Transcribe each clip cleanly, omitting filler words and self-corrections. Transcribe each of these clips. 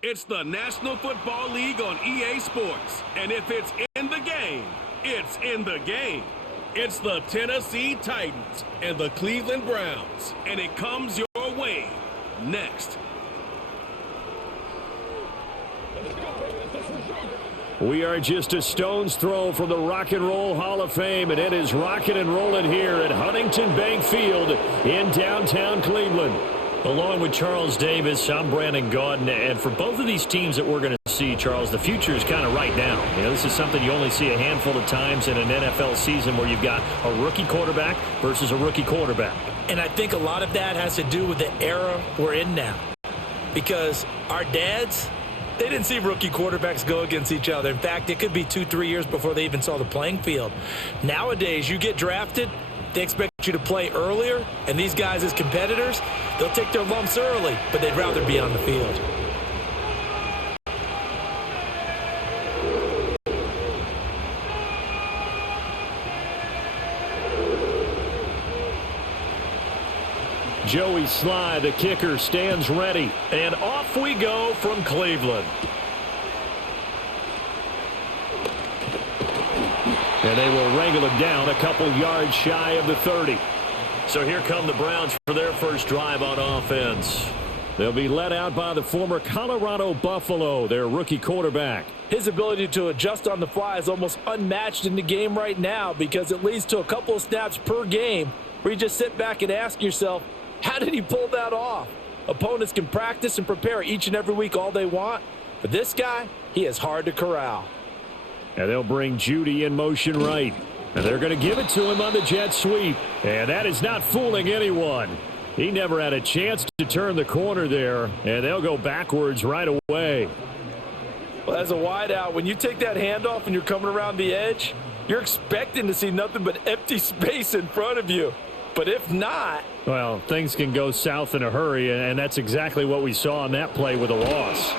It's the National Football League on EA Sports. And if it's in the game, it's in the game. It's the Tennessee Titans and the Cleveland Browns. And it comes your way next. We are just a stone's throw from the Rock and Roll Hall of Fame, and it is rocking and rolling here at Huntington Bank Field in downtown Cleveland. Along with Charles Davis, I'm Brandon Gaudin, and for both of these teams that we're going to see, Charles, the future is kind of right now. You know, this is something you only see a handful of times in an NFL season where you've got a rookie quarterback versus a rookie quarterback. And I think a lot of that has to do with the era we're in now. Because our dads, they didn't see rookie quarterbacks go against each other. In fact, it could be 2-3 years before they even saw the playing field. Nowadays, you get drafted, they expect you to play earlier, and these guys as competitors, they'll take their lumps early, but they'd rather be on the field. Joey Sly, the kicker, stands ready, and off we go from Cleveland. And they will wrangle him down a couple yards shy of the 30. So here come the Browns for their first drive on offense. They'll be led out by the former Colorado Buffalo, their rookie quarterback. His ability to adjust on the fly is almost unmatched in the game right now because it leads to a couple of snaps per game where you just sit back and ask yourself, how did he pull that off? Opponents can practice and prepare each and every week all they want, but this guy, he is hard to corral. And they'll bring Judy in motion right. And they're going to give it to him on the jet sweep. And that is not fooling anyone. He never had a chance to turn the corner there, and they'll go backwards right away. Well, as a wideout, when you take that handoff and you're coming around the edge, you're expecting to see nothing but empty space in front of you. But if not, well, things can go south in a hurry, and that's exactly what we saw on that play with a loss.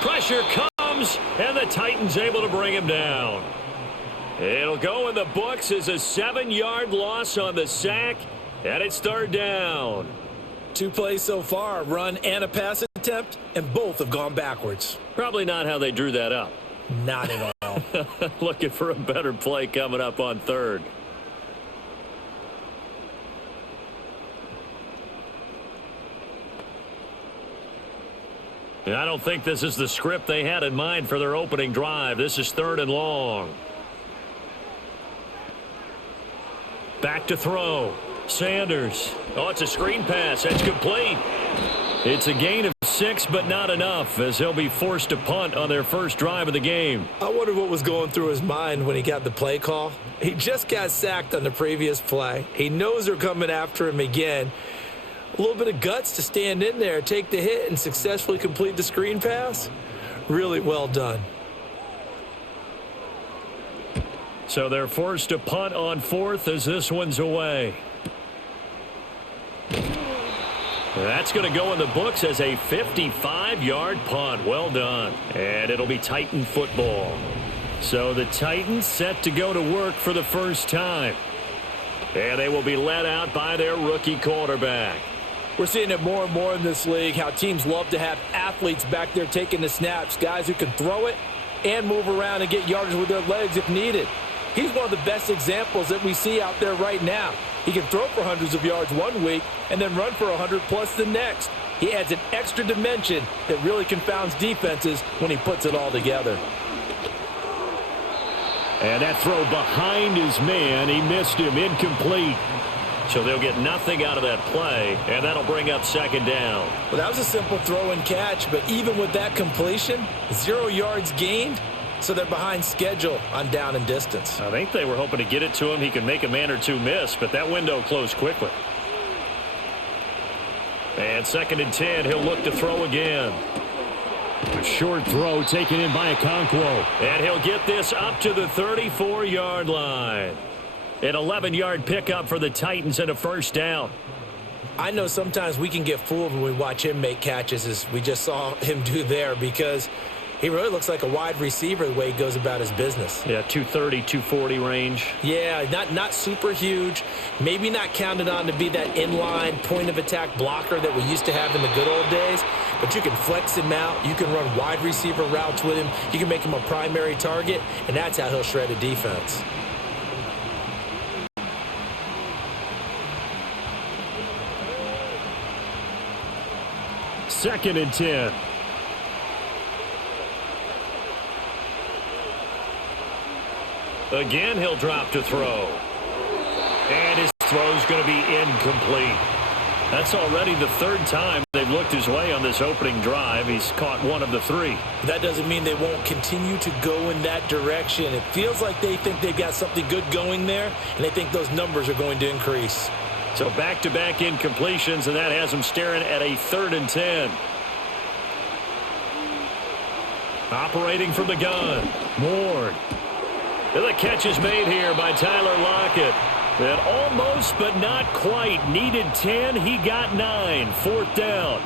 Pressure comes, and the Titans able to bring him down. It'll go in the books as a 7-yard loss on the sack, and it's third down. 2 plays so far, run and a pass attempt, and both have gone backwards. Probably not how they drew that up. Not at all. Looking for a better play coming up on third. I don't think this is the script they had in mind for their opening drive. This is third and long. Back to throw. Sanders. Oh, it's a screen pass. That's complete. It's a gain of 6, but not enough, as he'll be forced to punt on their first drive of the game. I wonder what was going through his mind when he got the play call. He just got sacked on the previous play. He knows they're coming after him again. A little bit of guts to stand in there, take the hit, and successfully complete the screen pass. Really well done. So they're forced to punt on fourth as this one's away. That's going to go in the books as a 55-yard punt. Well done. And it'll be Titan football. So the Titans set to go to work for the first time. And they will be led out by their rookie quarterback. We're seeing it more and more in this league, how teams love to have athletes back there taking the snaps, guys who can throw it and move around and get yardage with their legs if needed. He's one of the best examples that we see out there right now. He can throw for hundreds of yards one week and then run for 100+ the next. He adds an extra dimension that really confounds defenses when he puts it all together. And that throw behind his man, he missed him, incomplete. So they'll get nothing out of that play, and that'll bring up second down. Well, that was a simple throw and catch, but even with that completion, 0 yards gained, so they're behind schedule on down and distance. I think they were hoping to get it to him. He could make a man or two miss, but that window closed quickly. And 2nd and 10, he'll look to throw again. A short throw taken in by Okonkwo. And he'll get this up to the 34-yard line. An 11-yard pickup for the Titans and a first down. I know sometimes we can get fooled when we watch him make catches, as we just saw him do there, because He really looks like a wide receiver the way he goes about his business. Yeah, 230, 240 range. Yeah, not super huge. Maybe not counted on to be that inline point-of-attack blocker that we used to have in the good old days. But you can flex him out. You can run wide receiver routes with him. You can make him a primary target, and that's how he'll shred a defense. Second and 10. Again, he'll drop to throw. And his throw's going to be incomplete. That's already the third time they've looked his way on this opening drive. He's caught one of the three. That doesn't mean they won't continue to go in that direction. It feels like they think they've got something good going there, and they think those numbers are going to increase. So back-to-back incompletions, and that has him staring at a 3rd and 10. Operating from the gun, Ward. And the catch is made here by Tyler Lockett. And almost, but not quite. Needed 10. He got 9. 4th down.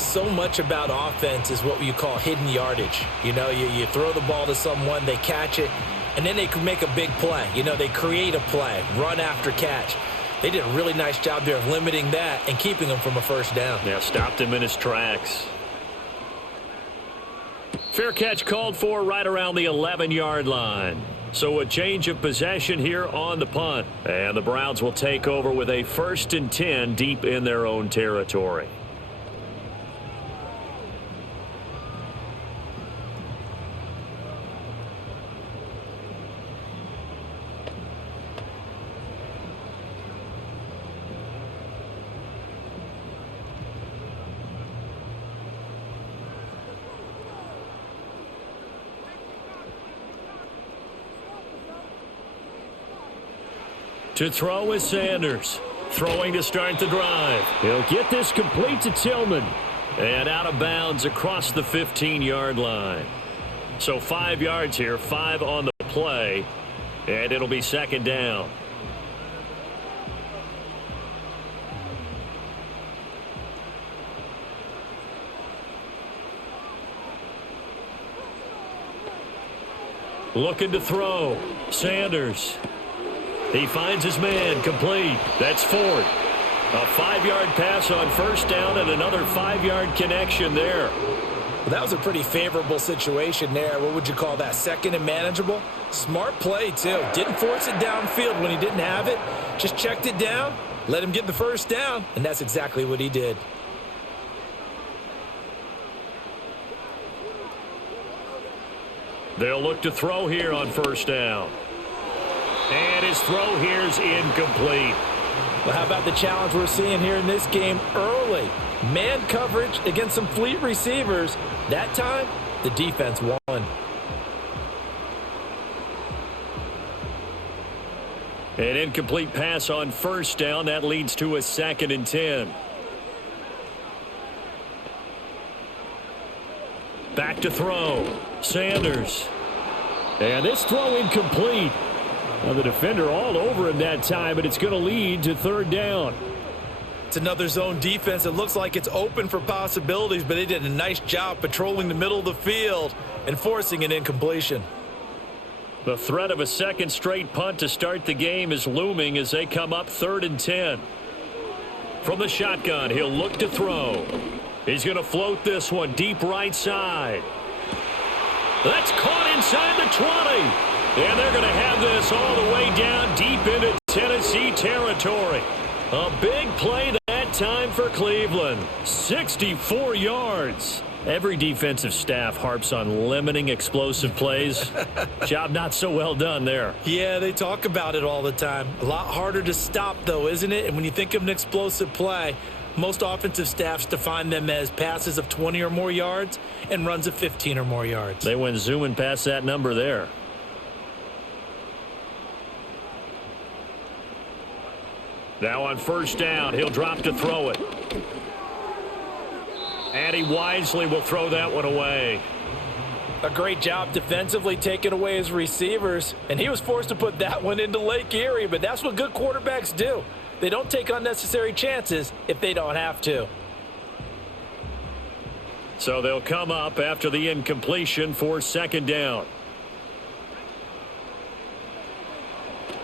So much about offense is what you call hidden yardage. You know, you throw the ball to someone, they catch it, and then they can make a big play. You know, they create a play, run after catch. They did a really nice job there of limiting that and keeping him from a first down. Yeah, stopped him in his tracks. Fair catch called for right around the 11-yard line. So a change of possession here on the punt. And the Browns will take over with a 1st and 10 deep in their own territory. To throw is Sanders. Throwing to start the drive. He'll get this complete to Tillman. And out of bounds across the 15-yard line. So 5 yards here, 5 on the play. And it'll be 2nd down. Looking to throw. Sanders. He finds his man, complete. That's 4th. A 5-yard pass on 1st down and another 5-yard connection there. Well, that was a pretty favorable situation there. What would you call that? 2nd and manageable? Smart play, too. Didn't force it downfield when he didn't have it. Just checked it down, let him get the 1st down, and that's exactly what he did. They'll look to throw here on 1st down. And his throw here is incomplete. Well, how about the challenge we're seeing here in this game early? Man coverage against some fleet receivers. That time, the defense won. An incomplete pass on 1st down. That leads to a 2nd and 10. Back to throw. Sanders. And this throw incomplete. Now the defender all over him that time, but it's going to lead to 3rd down. It's another zone defense. It looks like it's open for possibilities, but they did a nice job patrolling the middle of the field and forcing an incompletion. The threat of a 2nd straight punt to start the game is looming as they come up 3rd and 10. From the shotgun, he'll look to throw. He's going to float this one deep right side. That's caught inside the 20. And they're going to have this all the way down deep into Tennessee territory. A big play that time for Cleveland. 64 yards. Every defensive staff harps on limiting explosive plays. Job not so well done there. Yeah, they talk about it all the time. A lot harder to stop, though, isn't it? And when you think of an explosive play, most offensive staffs define them as passes of 20 or more yards and runs of 15 or more yards. They went zooming past that number there. Now on 1st down, he'll drop to throw it. And he wisely will throw that one away. A great job defensively taking away his receivers, and he was forced to put that one into Lake Erie, but that's what good quarterbacks do. They don't take unnecessary chances if they don't have to. So they'll come up after the incompletion for second down.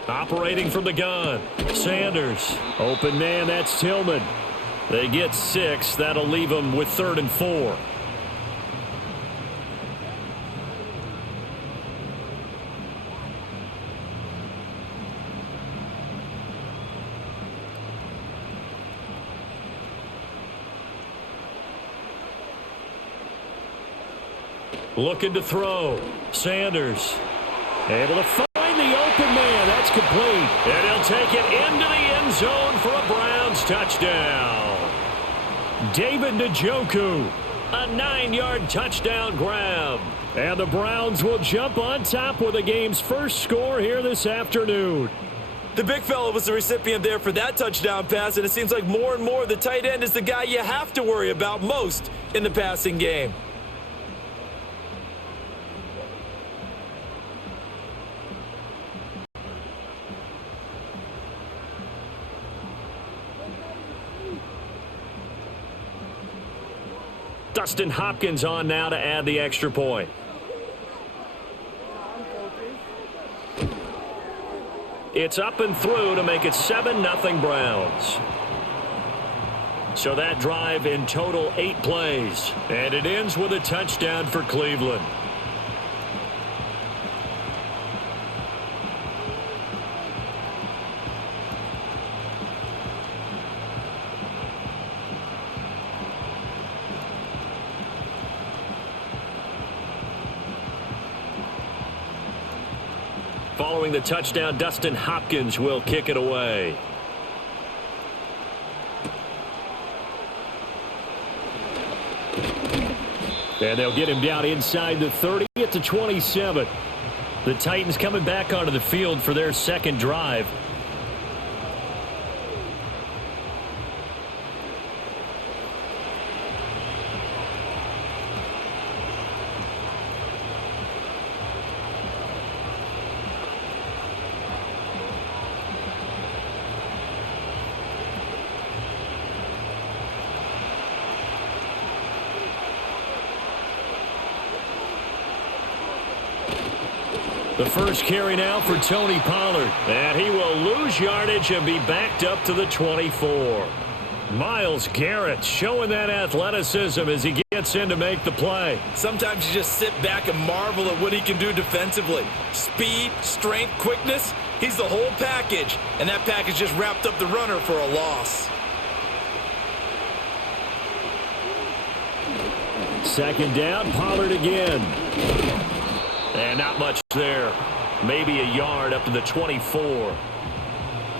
Operating from the gun, Sanders. Open man, that's Tillman. They get 6. That'll leave them with 3rd and 4. Looking to throw. Sanders able to find the open man. That's complete. And he'll take it into the end zone for a Browns touchdown. David Njoku, a 9-yard touchdown grab. And the Browns will jump on top with the game's first score here this afternoon. The big fella was the recipient there for that touchdown pass, and it seems like more and more the tight end is the guy you have to worry about most in the passing game. Dustin Hopkins on now to add the extra point. It's up and through to make it 7-0 Browns. So that drive in total 8 plays. And it ends with a touchdown for Cleveland. Following the touchdown, Dustin Hopkins will kick it away. And they'll get him down inside the 30 at the 27. The Titans coming back onto the field for their second drive. The first carry now for Tony Pollard. And he will lose yardage and be backed up to the 24. Myles Garrett showing that athleticism as he gets in to make the play. Sometimes you just sit back and marvel at what he can do defensively. Speed, strength, quickness. He's the whole package. And that package just wrapped up the runner for a loss. Second down, Pollard again. And not much there. Maybe a yard up to the 24.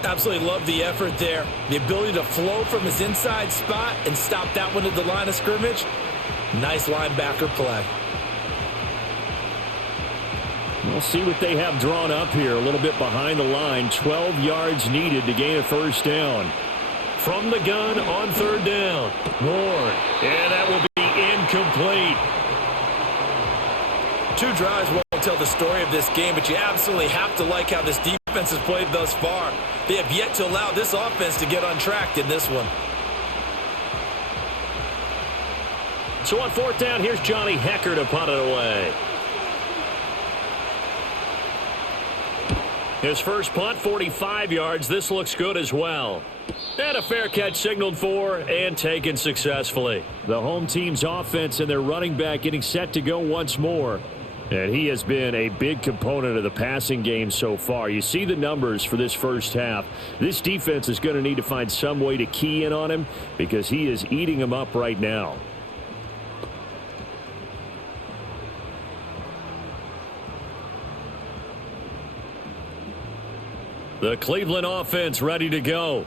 Absolutely love the effort there. The ability to flow from his inside spot and stop that one at the line of scrimmage. Nice linebacker play. We'll see what they have drawn up here. A little bit behind the line. 12 yards needed to gain a first down. From the gun on third down. Ward. And that will be incomplete. 2 drives won't tell the story of this game, but you absolutely have to like how this defense has played thus far. They have yet to allow this offense to get untracked in this one. So on fourth down, here's Johnny Hecker to punt it away. His first punt, 45 yards. This looks good as well. And a fair catch signaled for and taken successfully. The home team's offense and their running back getting set to go once more. And he has been a big component of the passing game so far. You see the numbers for this first half. This defense is going to need to find some way to key in on him because he is eating them up right now. The Cleveland offense ready to go.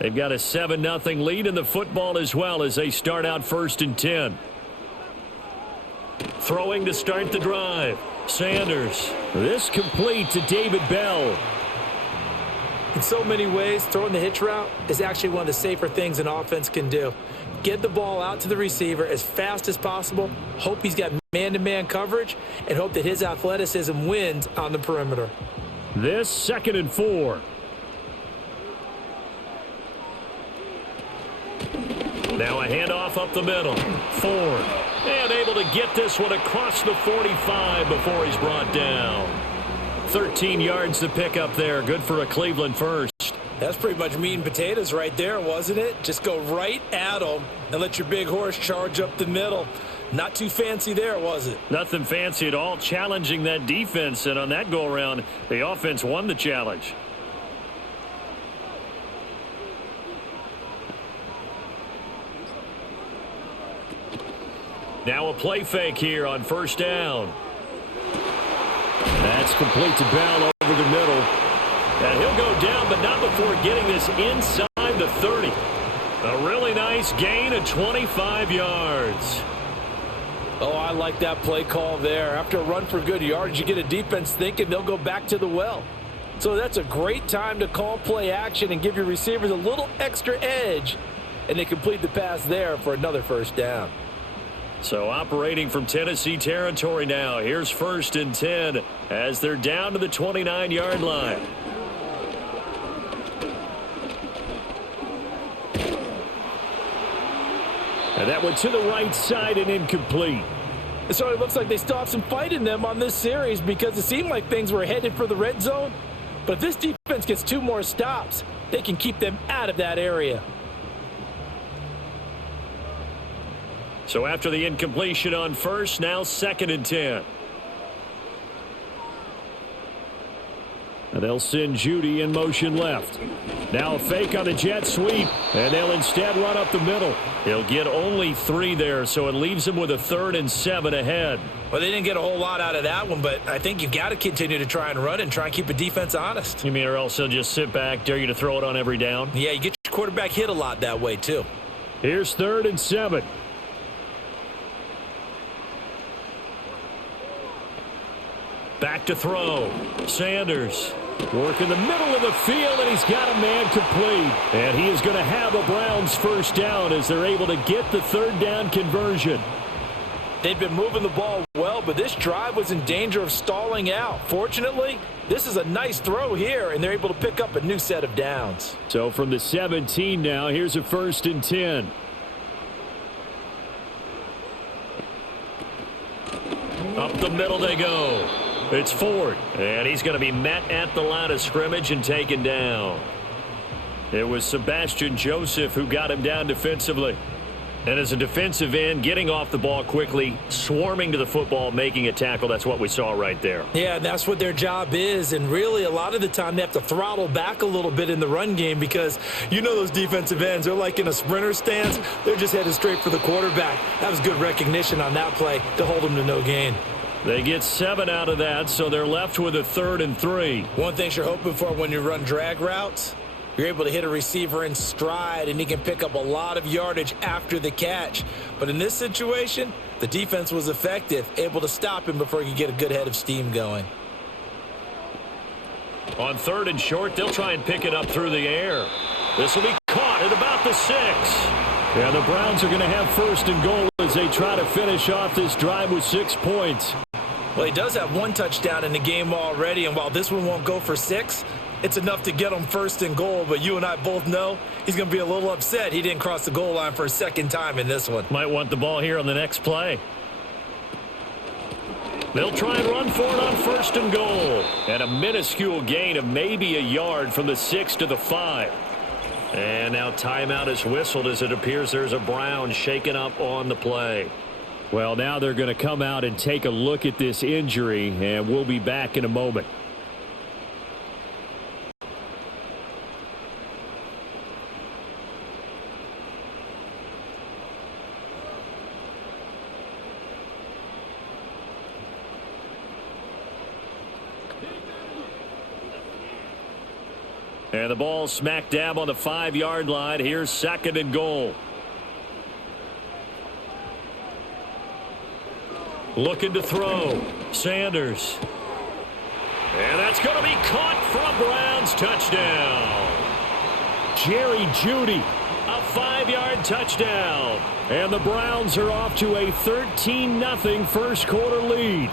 They've got a 7-0 lead in the football as well as they start out 1st and 10. Throwing to start the drive. Sanders. This complete to David Bell. In so many ways, throwing the hitch route is actually one of the safer things an offense can do. Get the ball out to the receiver as fast as possible, hope he's got man-to-man coverage, and hope that his athleticism wins on the perimeter. This 2nd and 4. Now a handoff up the middle. Ford. And able to get this one across the 45 before he's brought down. 13 yards to pick up there. Good for a Cleveland first. That's pretty much meat and potatoes right there, wasn't it? Just go right at them and let your big horse charge up the middle. Not too fancy there, was it? Nothing fancy at all. Challenging that defense, and on that go-around, the offense won the challenge. Now a play fake here on first down. That's complete to Bell over the middle. And he'll go down, but not before getting this inside the 30. A really nice gain of 25 yards. Oh, I like that play call there. After a run for good yards, you get a defense thinking they'll go back to the well. So that's a great time to call play action and give your receivers a little extra edge. And they complete the pass there for another first down. So operating from Tennessee territory now. Here's first and 10 as they're down to the 29-yard line. And that went to the right side and incomplete. So it looks like they still have some fight in them on this series because it seemed like things were headed for the red zone. But if this defense gets 2 more stops, they can keep them out of that area. So after the incompletion on first, now second and 10. And they'll send Judy in motion left. Now a fake on the jet sweep, and they'll instead run up the middle. He'll get only 3 there, so it leaves him with a 3rd and 7 ahead. Well, they didn't get a whole lot out of that one, but I think you've got to continue to try and run and try and keep a defense honest. You mean or else he'll just sit back, dare you to throw it on every down? Yeah, you get your quarterback hit a lot that way, too. Here's 3rd and 7. Back to throw. Sanders working the middle of the field, and he's got a man complete. And he is going to have a Browns first down as they're able to get the 3rd down conversion. They've been moving the ball well, but this drive was in danger of stalling out. Fortunately, this is a nice throw here, and they're able to pick up a new set of downs. So from the 17 now, here's a 1st and 10. Up the middle they go. It's Ford, and he's going to be met at the line of scrimmage and taken down. It was Sebastian Joseph who got him down defensively. And as a defensive end, getting off the ball quickly, swarming to the football, making a tackle, that's what we saw right there. Yeah, that's what their job is, and really a lot of the time they have to throttle back a little bit in the run game because you know those defensive ends, they're like in a sprinter stance. They're just headed straight for the quarterback. That was good recognition on that play to hold them to no gain. They get 7 out of that, so they're left with a 3rd and 3. One thing you're hoping for when you run drag routes, you're able to hit a receiver in stride, and he can pick up a lot of yardage after the catch. But in this situation, the defense was effective, able to stop him before he could get a good head of steam going. On 3rd and short, they'll try and pick it up through the air. This will be caught at about the 6. Yeah, the Browns are going to have 1st and goal as they try to finish off this drive with 6 points. Well, he does have 1 touchdown in the game already, and while this one won't go for 6, it's enough to get him 1st and goal. But you and I both know he's going to be a little upset he didn't cross the goal line for a 2nd time in this one. Might want the ball here on the next play. They'll try and run for it on 1st and goal. And a minuscule gain of maybe a yard from the 6 to the 5. And now timeout is whistled as it appears there's a Brown shaken up on the play. Well, now they're going to come out and take a look at this injury, and we'll be back in a moment. And the ball smack dab on the 5-yard line. Here's 2nd and goal. Looking to throw. Sanders. And that's going to be caught for a Browns touchdown. Jerry Jeudy, a 5-yard touchdown. And the Browns are off to a 13-0 first quarter lead.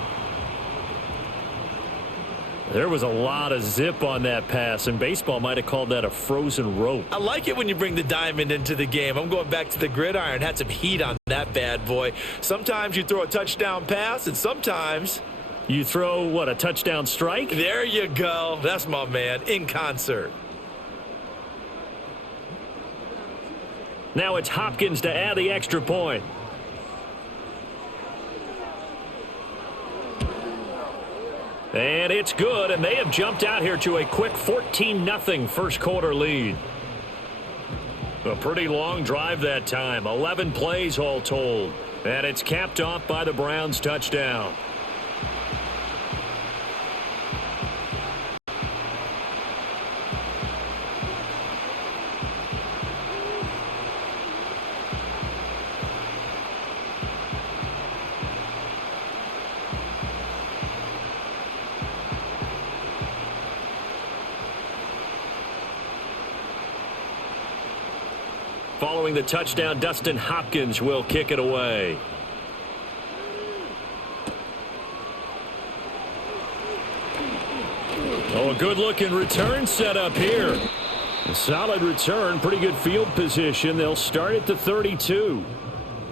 There was a lot of zip on that pass, and baseball might have called that a frozen rope. I like it when you bring the diamond into the game. I'm going back to the gridiron. Had some heat on that bad boy. Sometimes you throw a touchdown pass, and sometimes you throw, what, a touchdown strike? There you go. That's my man, in concert. Now it's Hopkins to add the extra point. And it's good, and they have jumped out here to a quick 14-0 first quarter lead. A pretty long drive that time, 11 plays all told. And it's capped off by the Browns' touchdown. Following the touchdown, Dustin Hopkins will kick it away. Oh, a good-looking return set up here. A solid return, pretty good field position. They'll start at the 32.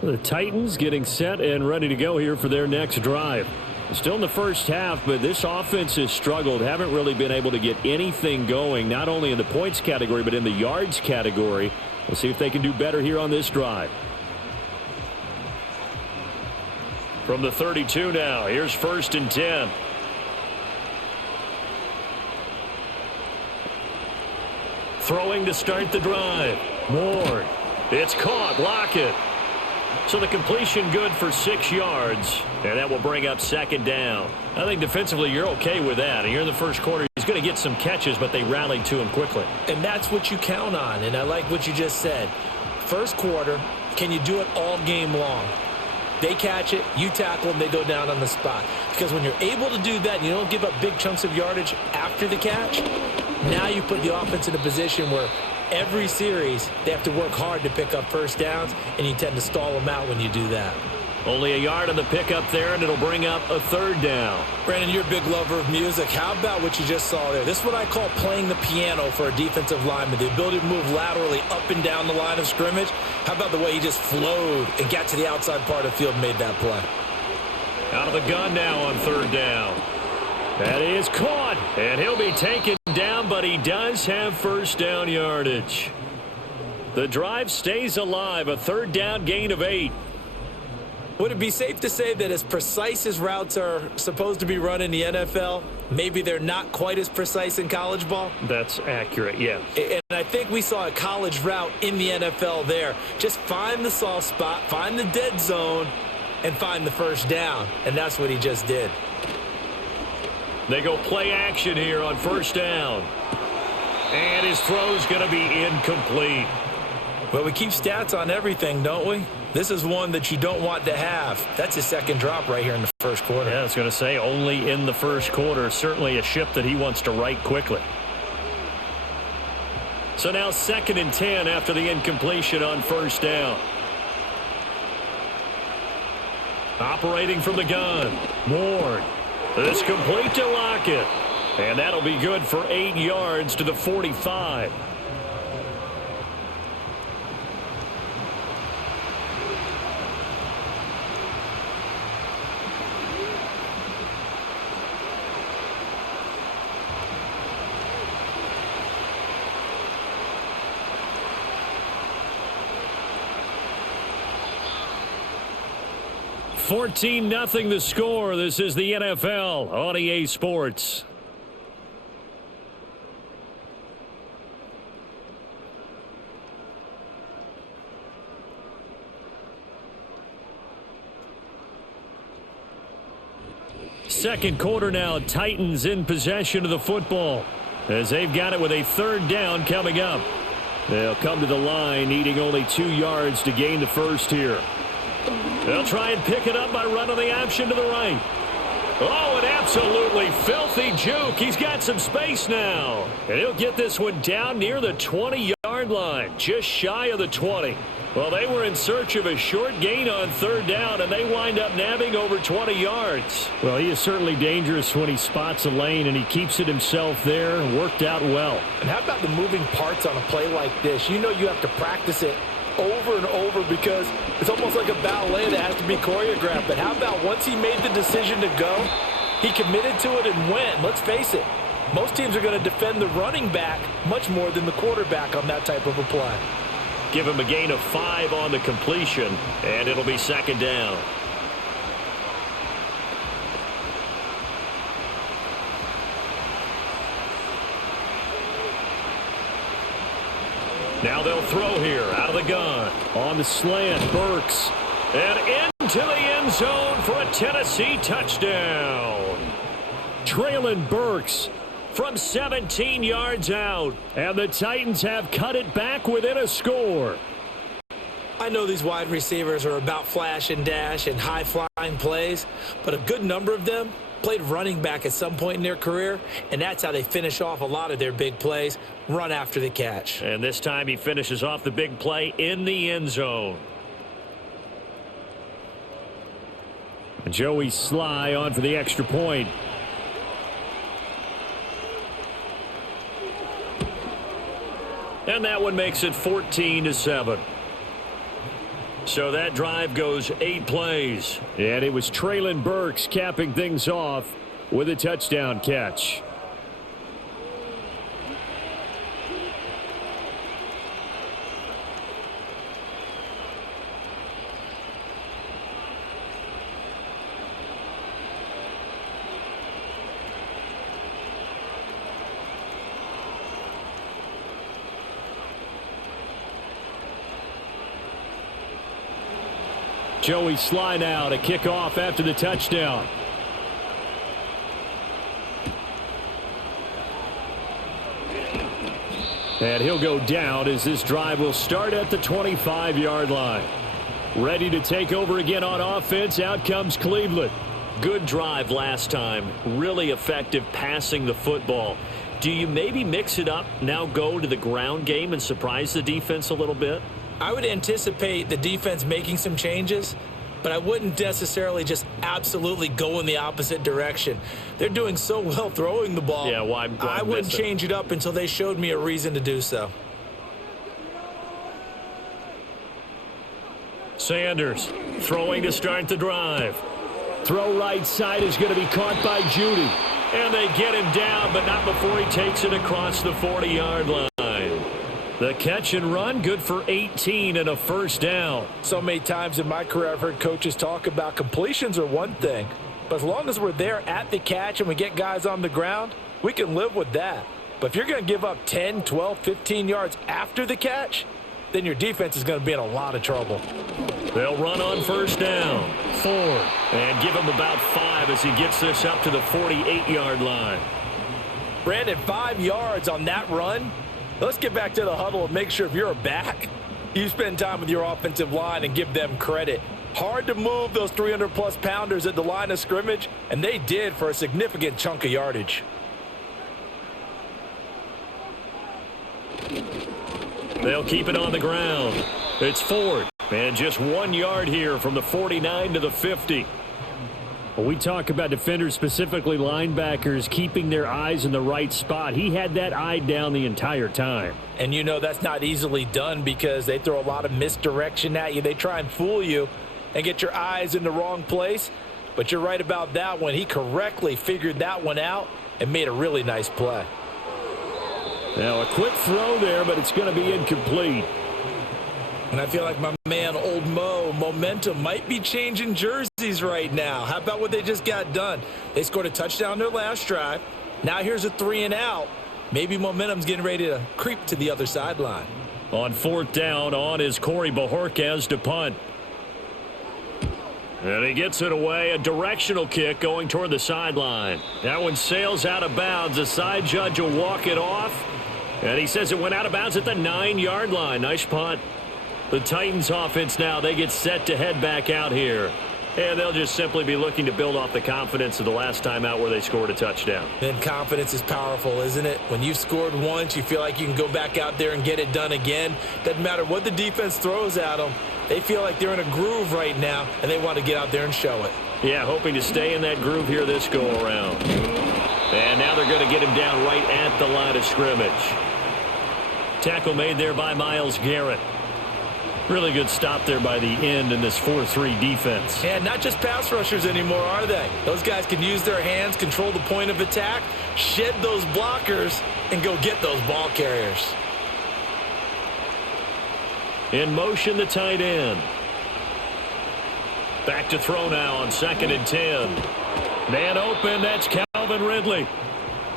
The Titans getting set and ready to go here for their next drive. Still in the first half, but this offense has struggled. Haven't really been able to get anything going, not only in the points category, but in the yards category. We'll see if they can do better here on this drive. From the 32 now, here's 1st and 10. Throwing to start the drive. Ward. It's caught. Lockett. So the completion good for 6 yards, and that will bring up 2nd down. I think defensively you're okay with that. And you're in the first quarter. He's going to get some catches, but they rallied to him quickly. And that's what you count on, and I like what you just said. First quarter, can you do it all game long? They catch it, you tackle them, they go down on the spot. Because when you're able to do that, you don't give up big chunks of yardage after the catch, now you put the offense in a position where every series they have to work hard to pick up first downs, and you tend to stall them out when you do that. Only a yard on the pickup there, and it'll bring up a 3rd down. Brandon, you're a big lover of music. How about what you just saw there? This is what I call playing the piano for a defensive lineman. The ability to move laterally up and down the line of scrimmage. How about the way he just flowed and got to the outside part of the field and made that play? Out of the gun now on 3rd down. That is caught, and he'll be taken down, but he does have first down yardage. The drive stays alive, a 3rd down gain of 8. Would it be safe to say that as precise as routes are supposed to be run in the NFL, maybe they're not quite as precise in college ball? That's accurate, yeah. And I think we saw a college route in the NFL there. Just find the soft spot, find the dead zone, and find the first down. And that's what he just did. They go play action here on 1st down. And his throw's going to be incomplete. Well, we keep stats on everything, don't we? This is one that you don't want to have. That's his 2nd drop right here in the first quarter. Yeah, I was going to say only in the first quarter. Certainly a ship that he wants to right quickly. So now 2nd and 10 after the incompletion on 1st down. Operating from the gun. Ward. This complete to Lockett. And that'll be good for 8 yards to the 45. $14-0 the score. This is the NFL on EA Sports. Second quarter now, Titans in possession of the football as they've got it with a 3rd down coming up. They'll come to the line needing only 2 yards to gain the first here. They'll try and pick it up by running the option to the right. Oh, an absolutely filthy juke. He's got some space now. And he'll get this one down near the 20-yard 20-yard line, just shy of the 20. Well, they were in search of a short gain on third down, and they wind up nabbing over 20 yards. Well, he is certainly dangerous when he spots a lane, and he keeps it himself there. Worked out well. And how about the moving parts on a play like this? You know you have to practice it over and over because it's almost like a ballet that has to be choreographed. But how about once he made the decision to go, he committed to it and went. Let's face it, most teams are going to defend the running back much more than the quarterback on that type of a play. Give him a gain of 5 on the completion, and it'll be second down. Now they'll throw here out of the gun. On the slant, Burks. And into the end zone for a Tennessee touchdown. Traylon Burks from 17 yards out. And the Titans have cut it back within a score. I know these wide receivers are about flash and dash and high-flying plays, but a good number of them played running back at some point in their career, and that's how they finish off a lot of their big plays, run after the catch. And this time he finishes off the big play in the end zone. And Joey Sly on for the extra point. And that one makes it 14-7. So that drive goes 8 plays. And it was Traylon Burks capping things off with a touchdown catch. Joey Sly now to kick off after the touchdown. And he'll go down as this drive will start at the 25-yard line. Ready to take over again on offense. Out comes Cleveland. Good drive last time. Really effective passing the football. Do you maybe mix it up, now go to the ground game and surprise the defense a little bit? I would anticipate the defense making some changes, but I wouldn't necessarily just absolutely go in the opposite direction. They're doing so well throwing the ball. Yeah, why I wouldn't change it up until they showed me a reason to do so. Sanders throwing to start the drive. Throw right side is going to be caught by Judy. And they get him down, but not before he takes it across the 40-yard line. The catch and run, good for 18 and a first down. So many times in my career I've heard coaches talk about completions are one thing, but as long as we're there at the catch and we get guys on the ground, we can live with that. But if you're going to give up 10, 12, 15 yards after the catch, then your defense is going to be in a lot of trouble. They'll run on first down. Ford. And give him about 5 as he gets this up to the 48-yard line. Brandon, 5 yards on that run. Let's get back to the huddle and make sure if you're a back, you spend time with your offensive line and give them credit. Hard to move those 300-plus pounders at the line of scrimmage, and they did for a significant chunk of yardage. They'll keep it on the ground. It's Ford. And just 1 yard here from the 49 to the 50. When we talk about defenders, specifically linebackers, keeping their eyes in the right spot, he had that eye down the entire time. And you know that's not easily done because they throw a lot of misdirection at you. They try and fool you and get your eyes in the wrong place. But you're right about that one. He correctly figured that one out and made a really nice play. Now a quick throw there, but it's going to be incomplete. And I feel like my man, Old Mo, momentum might be changing jerseys right now. How about what they just got done? They scored a touchdown their last drive. Now here's a 3-and-out. Maybe momentum's getting ready to creep to the other sideline. On fourth down, on is Corey Bojorquez to punt. And he gets it away. A directional kick going toward the sideline. That one sails out of bounds. The side judge will walk it off. And he says it went out of bounds at the 9-yard line. Nice punt. The Titans offense now, they get set to head back out here. And they'll just simply be looking to build off the confidence of the last time out where they scored a touchdown. And confidence is powerful, isn't it? When you've scored once, you feel like you can go back out there and get it done again. Doesn't matter what the defense throws at them. They feel like they're in a groove right now, and they want to get out there and show it. Yeah, hoping to stay in that groove here this go-around. And now they're going to get him down right at the line of scrimmage. Tackle made there by Myles Garrett. Really good stop there by the end in this 4-3 defense. And not just pass rushers anymore, are they? Those guys can use their hands, control the point of attack, shed those blockers, and go get those ball carriers. In motion, the tight end. Back to throw now on 2nd and 10. Man open, that's Calvin Ridley.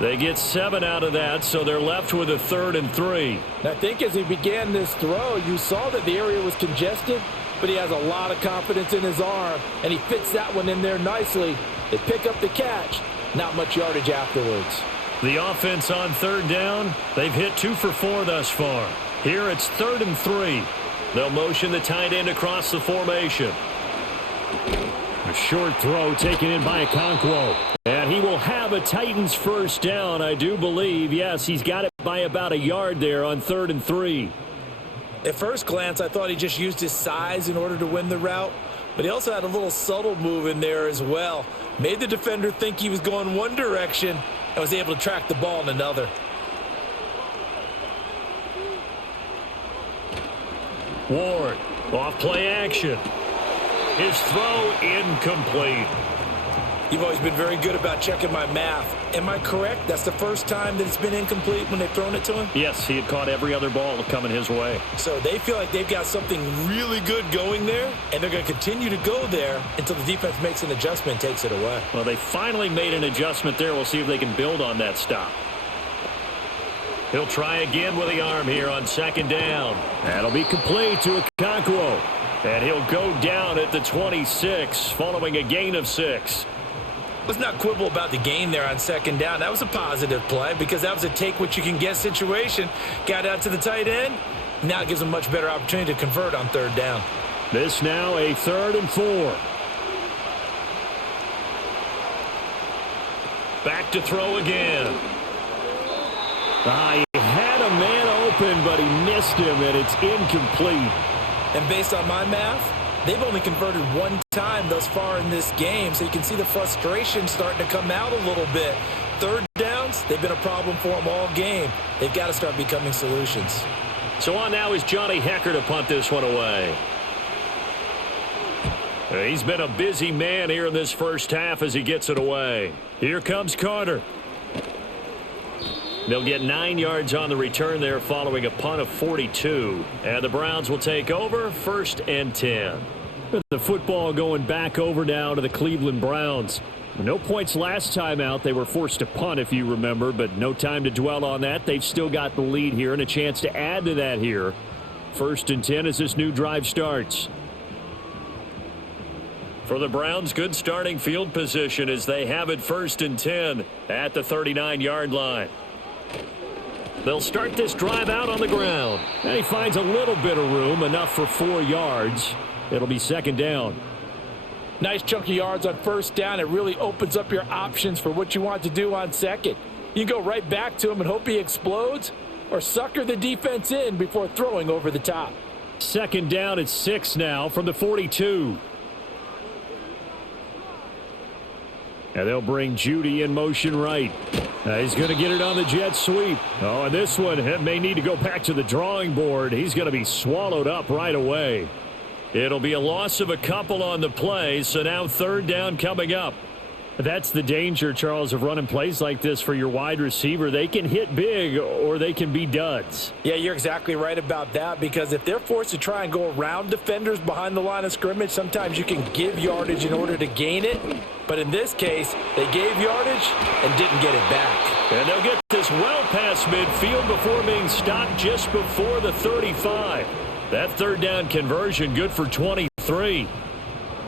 They get 7 out of that, so they're left with a 3rd and 3. I think as he began this throw, you saw that the area was congested, but he has a lot of confidence in his arm, and he fits that one in there nicely. They pick up the catch, not much yardage afterwards. The offense on 3rd down, they've hit 2 for 4 thus far. Here it's 3rd and 3. They'll motion the tight end across the formation. A short throw taken in by Okonkwo. And he will have a Titans first down, I do believe. Yes, he's got it by about a yard there on 3rd and 3. At first glance, I thought he just used his size in order to win the route, but he also had a little subtle move in there as well. Made the defender think he was going one direction and was able to track the ball in another. Ward, off play action. His throw incomplete. You've always been very good about checking my math. Am I correct? That's the first time that it's been incomplete when they've thrown it to him? Yes, he had caught every other ball coming his way. So they feel like they've got something really good going there, and they're going to continue to go there until the defense makes an adjustment and takes it away. Well, they finally made an adjustment there. We'll see if they can build on that stop. He'll try again with the arm here on 2nd down. That'll be complete to Okonkwo. And he'll go down at the 26 following a gain of 6. Let's not quibble about the gain there on 2nd down. That was a positive play because that was a take-what-you-can-get situation. Got out to the tight end. Now it gives them a much better opportunity to convert on 3rd down. This now a 3rd and 4. Back to throw again. He had a man open, but he missed him, and it's incomplete. And based on my math, they've only converted one time thus far in this game, so you can see the frustration starting to come out a little bit. 3rd downs, they've been a problem for them all game. They've got to start becoming solutions. So on now is Johnny Hecker to punt this one away. He's been a busy man here in this first half as he gets it away. Here comes Carter. They'll get 9 yards on the return there following a punt of 42. And the Browns will take over 1st and 10. The football going back over now to the Cleveland Browns. No points last time out. They were forced to punt, if you remember, but no time to dwell on that. They've still got the lead here and a chance to add to that here. 1st and 10 as this new drive starts. For the Browns, good starting field position as they have it 1st and 10 at the 39-yard line. They'll start this drive out on the ground. And he finds a little bit of room, enough for 4 yards. It'll be 2nd down. Nice chunk of yards on 1st down. It really opens up your options for what you want to do on 2nd. You can go right back to him and hope he explodes, or sucker the defense in before throwing over the top. 2nd down at 6 now from the 42. And they'll bring Judy in motion right. He's going to get it on the jet sweep. Oh, and this one may need to go back to the drawing board. He's going to be swallowed up right away. It'll be a loss of a couple on the play, so now 3rd down coming up. That's the danger, Charles, of running plays like this for your wide receiver. They can hit big or they can be duds. Yeah, you're exactly right about that, because if they're forced to try and go around defenders behind the line of scrimmage, sometimes you can give yardage in order to gain it. But in this case, they gave yardage and didn't get it back. And they'll get this well past midfield before being stopped just before the 35. That 3rd down conversion good for 23.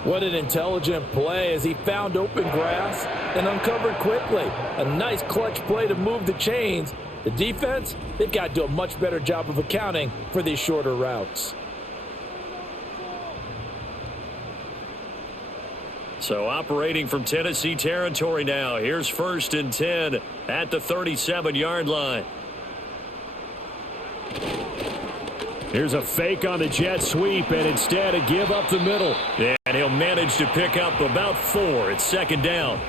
What an intelligent play as he found open grass and uncovered quickly. A nice clutch play to move the chains. The defense, they've got to do a much better job of accounting for these shorter routes. So operating from Tennessee territory now. Here's 1st and 10 at the 37-yard line. Here's a fake on the jet sweep, and instead a give up the middle. And he'll manage to pick up about 4 at 2nd down.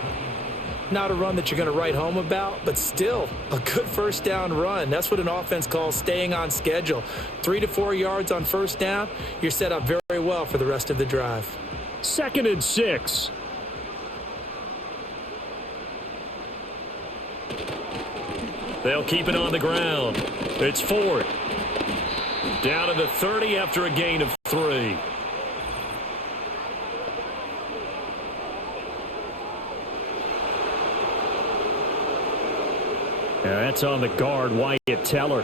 Not a run that you're going to write home about, but still a good 1st down run. That's what an offense calls staying on schedule. 3 to 4 yards on 1st down, you're set up very well for the rest of the drive. 2nd and 6. They'll keep it on the ground. It's 4th. Down to the 30 after a gain of 3. That's on the guard, Wyatt Teller.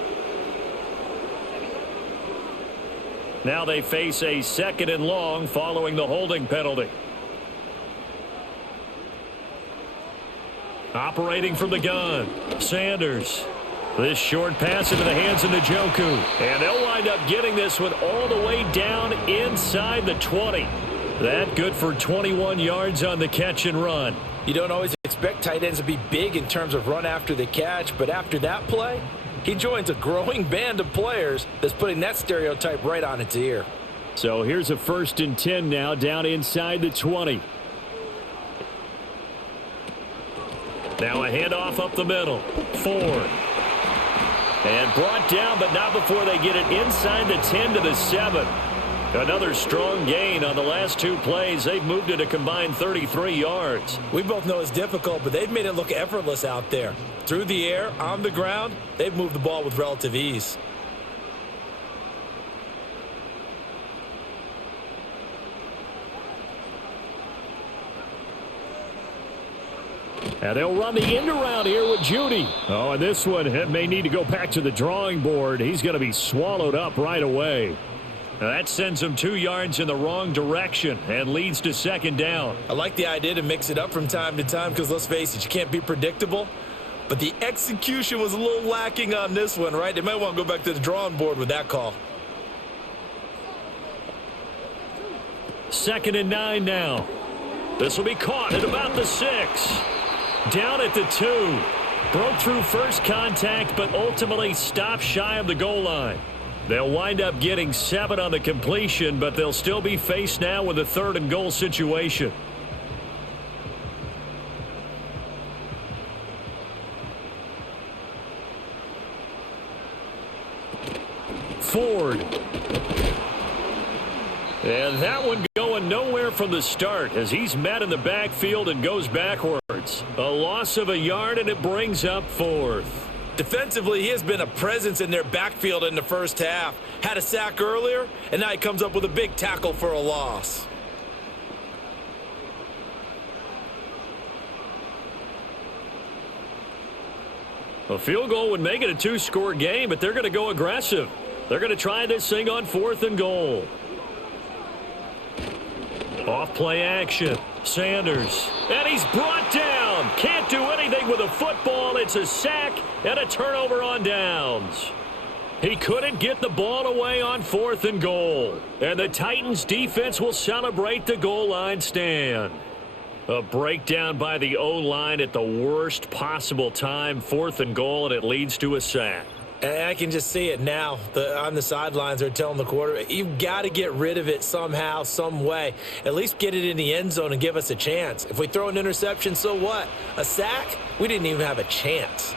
Now they face a 2nd and long following the holding penalty. Operating from the gun, Sanders. This short pass into the hands of Njoku. And they'll wind up getting this one all the way down inside the 20. That good for 21 yards on the catch and run. You don't always expect tight ends to be big in terms of run after the catch, but after that play, he joins a growing band of players that's putting that stereotype right on its ear. So here's a 1st and 10 now down inside the 20. Now a handoff up the middle. Ford. And brought down, but not before they get it inside the 10 to the 7. Another strong gain on the last 2 plays. They've moved it a combined 33 yards. We both know it's difficult, but they've made it look effortless out there. Through the air, on the ground, they've moved the ball with relative ease. And they'll run the end around here with Judy. Oh, and this one may need to go back to the drawing board. He's going to be swallowed up right away. Now that sends him 2 yards in the wrong direction and leads to 2nd down. I like the idea to mix it up from time to time because, let's face it, you can't be predictable. But the execution was a little lacking on this one, right? They might want to go back to the drawing board with that call. 2nd and 9 now. This will be caught at about the 6. Down at the 2. Broke through first contact, but ultimately stopped shy of the goal line. They'll wind up getting 7 on the completion, but they'll still be faced now with a 3rd and goal situation. Ford. And that one going nowhere from the start as he's met in the backfield and goes backwards. A loss of a yard, and it brings up 4th. Defensively, he has been a presence in their backfield in the first half. Had a sack earlier, and now he comes up with a big tackle for a loss. A field goal would make it a 2-score game, but they're going to go aggressive. They're going to try this thing on 4th and goal. Off play action. Sanders. And he's brought down. Can't do anything with a football. It's a sack and a turnover on downs. He couldn't get the ball away on 4th and goal. And the Titans defense will celebrate the goal line stand. A breakdown by the O-line at the worst possible time. 4th and goal, and it leads to a sack. And I can just see it now. On the sidelines, they're telling the quarterback, you've got to get rid of it somehow, some way. At least get it in the end zone and give us a chance. If we throw an interception, so what? A sack? We didn't even have a chance.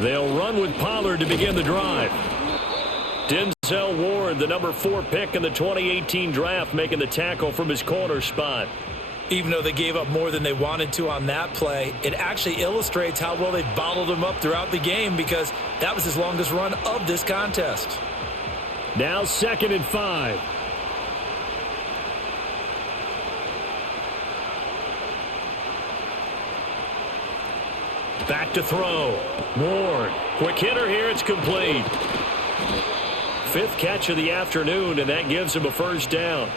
They'll run with Pollard to begin the drive. Denzel Ward, the number 4 pick in the 2018 draft, making the tackle from his corner spot. Even though they gave up more than they wanted to on that play, it actually illustrates how well they bottled him up throughout the game because that was his longest run of this contest. Now 2nd and 5. Back to throw. Ward. Quick hitter here. It's complete. fifth catch of the afternoon, and that gives him a first down.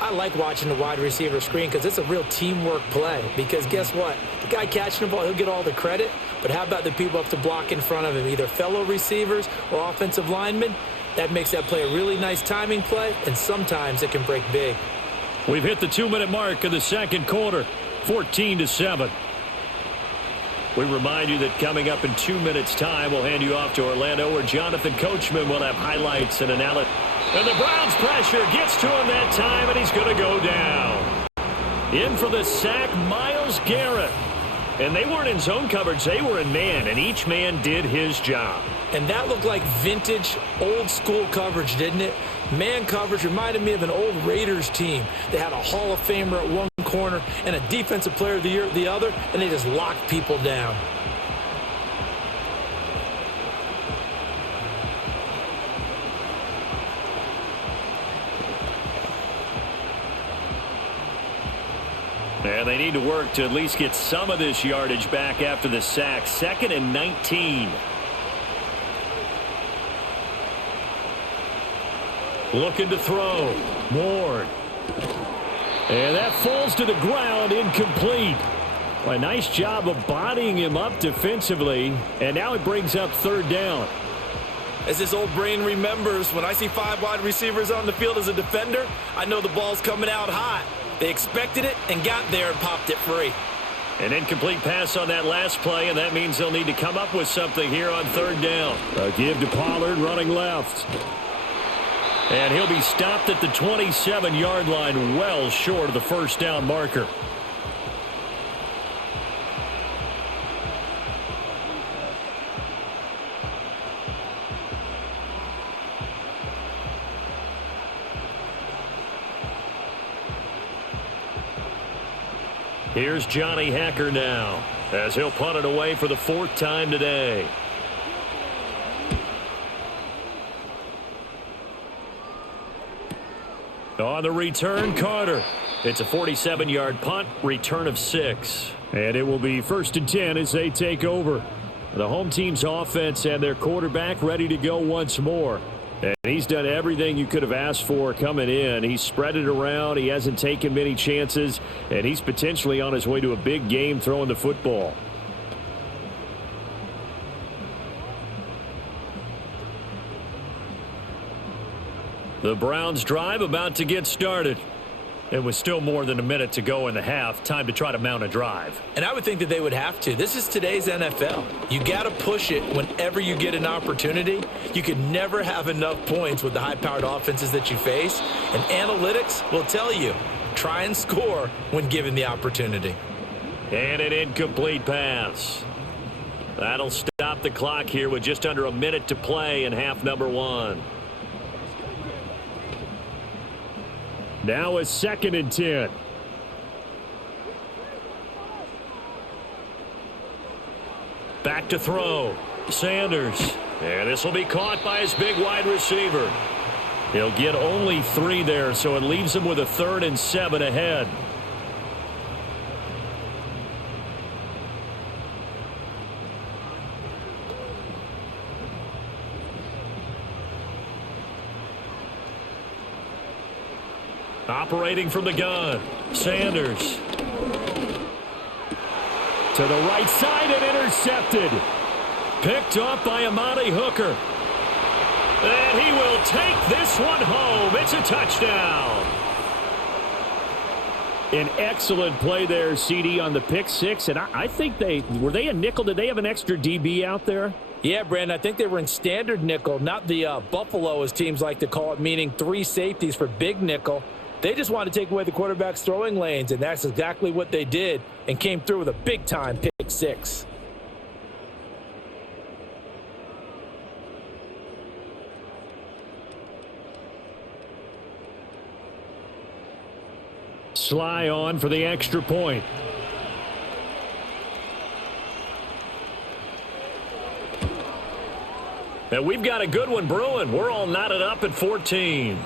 I like watching the wide receiver screen because it's a real teamwork play. Because guess what? The guy catching the ball, he'll get all the credit. But how about the people up to block in front of him, either fellow receivers or offensive linemen? That makes that play a really nice timing play, and sometimes it can break big. We've hit the 2-minute mark of the second quarter, 14-7. We remind you that coming up in 2 minutes' time, we'll hand you off to Orlando, where Jonathan Coachman will have highlights and analysis. And the Browns' pressure gets to him that time, and he's going to go down. In for the sack, Myles Garrett. And they weren't in zone coverage. They were in man, and each man did his job. And that looked like vintage, old-school coverage, didn't it? Man coverage reminded me of an old Raiders team. They had a Hall of Famer at one corner and a Defensive Player of the Year at the other, and they just locked people down. And they need to work to at least get some of this yardage back after the sack. 2nd and 19. Looking to throw. Ward. And that falls to the ground, incomplete. A nice job of bodying him up defensively. And now it brings up 3rd down. As this old brain remembers, when I see 5 wide receivers on the field as a defender, I know the ball's coming out hot. They expected it and got there and popped it free. An incomplete pass on that last play, and that means they'll need to come up with something here on 3rd down. A give to Pollard running left. And he'll be stopped at the 27-yard line, well short of the first down marker. Here's Johnny Hacker now, as he'll punt it away for the 4th time today. On the return, Carter. It's a 47-yard punt, return of 6. And it will be 1st and 10 as they take over. The home team's offense and their quarterback ready to go once more. And he's done everything you could have asked for coming in. He's spread it around. He hasn't taken many chances. And he's potentially on his way to a big game throwing the football. The Browns drive about to get started. It was still more than a minute to go in the half. Time to try to mount a drive. And I would think that they would have to. This is today's NFL. You got to push it whenever you get an opportunity. You can never have enough points with the high-powered offenses that you face. And analytics will tell you, try and score when given the opportunity. And an incomplete pass. That'll stop the clock here with just under a minute to play in half number 1. Now a 2nd and 10. Back to throw. Sanders. And this will be caught by his big wide receiver. He'll get only 3 there, so it leaves him with a 3rd and 7 ahead. Operating from the gun. Sanders. To the right side and intercepted. Picked up by Amani Hooker. And he will take this one home. It's a touchdown. An excellent play there, CD, on the pick 6. And I think were they a nickel? Did they have an extra DB out there? Yeah, Brandon, I think they were in standard nickel, not the Buffalo, as teams like to call it, meaning 3 safeties for big nickel. They just wanted to take away the quarterback's throwing lanes, and that's exactly what they did and came through with a big-time pick 6. Sly on for the extra point. And we've got a good one brewing. We're all knotted up at 14.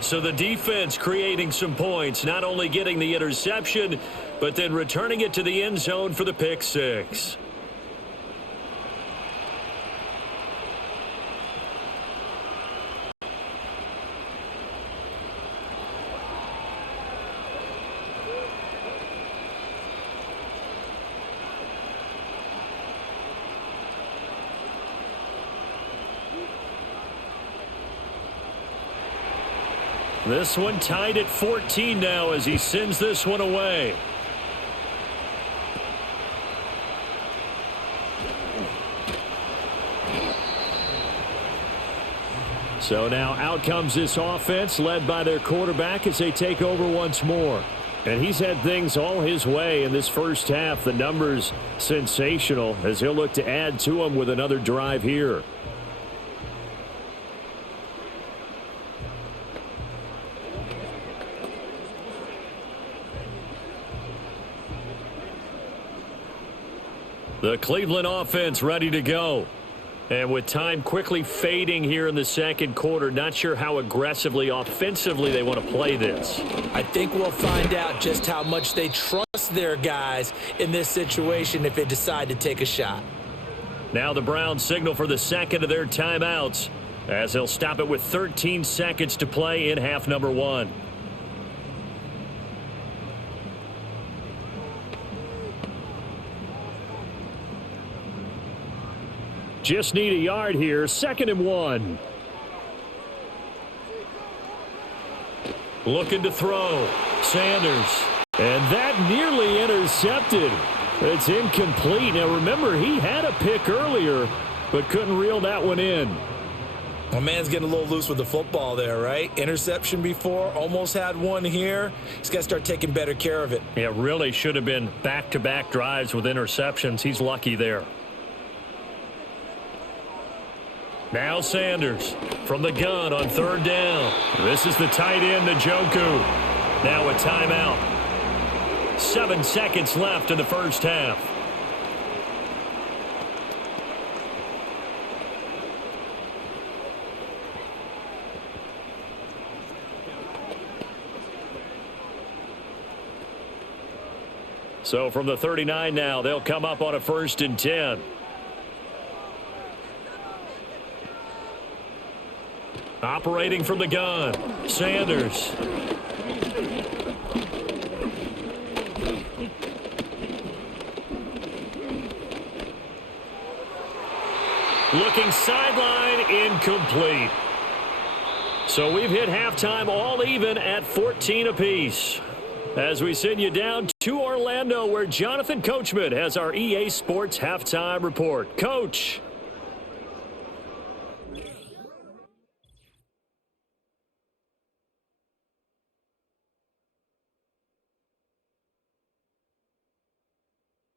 So the defense creating some points, not only getting the interception, but then returning it to the end zone for the pick 6. This one tied at 14 now as he sends this one away. So now out comes this offense led by their quarterback as they take over once more. And he's had things all his way in this first half. The numbers sensational as he'll look to add to them with another drive here. The Cleveland offense ready to go. And with time quickly fading here in the second quarter, not sure how aggressively, offensively they want to play this. I think we'll find out just how much they trust their guys in this situation if they decide to take a shot. Now the Browns signal for the second of their timeouts as they'll stop it with 13 seconds to play in half number one. Just need a yard here. 2nd and 1. Looking to throw. Sanders. And that nearly intercepted. It's incomplete. Now remember, he had a pick earlier, but couldn't reel that one in. My man's getting a little loose with the football there, right? Interception before, almost had one here. He's got to start taking better care of it. Yeah, really should have been back-to-back drives with interceptions. He's lucky there. Now Sanders from the gun on 3rd down. This is the tight end, Njoku. Now a timeout. 7 seconds left in the first half. So from the 39 now, they'll come up on a 1st and 10. Operating from the gun, Sanders. Looking sideline, incomplete. So we've hit halftime all even at 14 apiece. As we send you down to Orlando, where Jonathan Coachman has our EA Sports halftime report. Coach.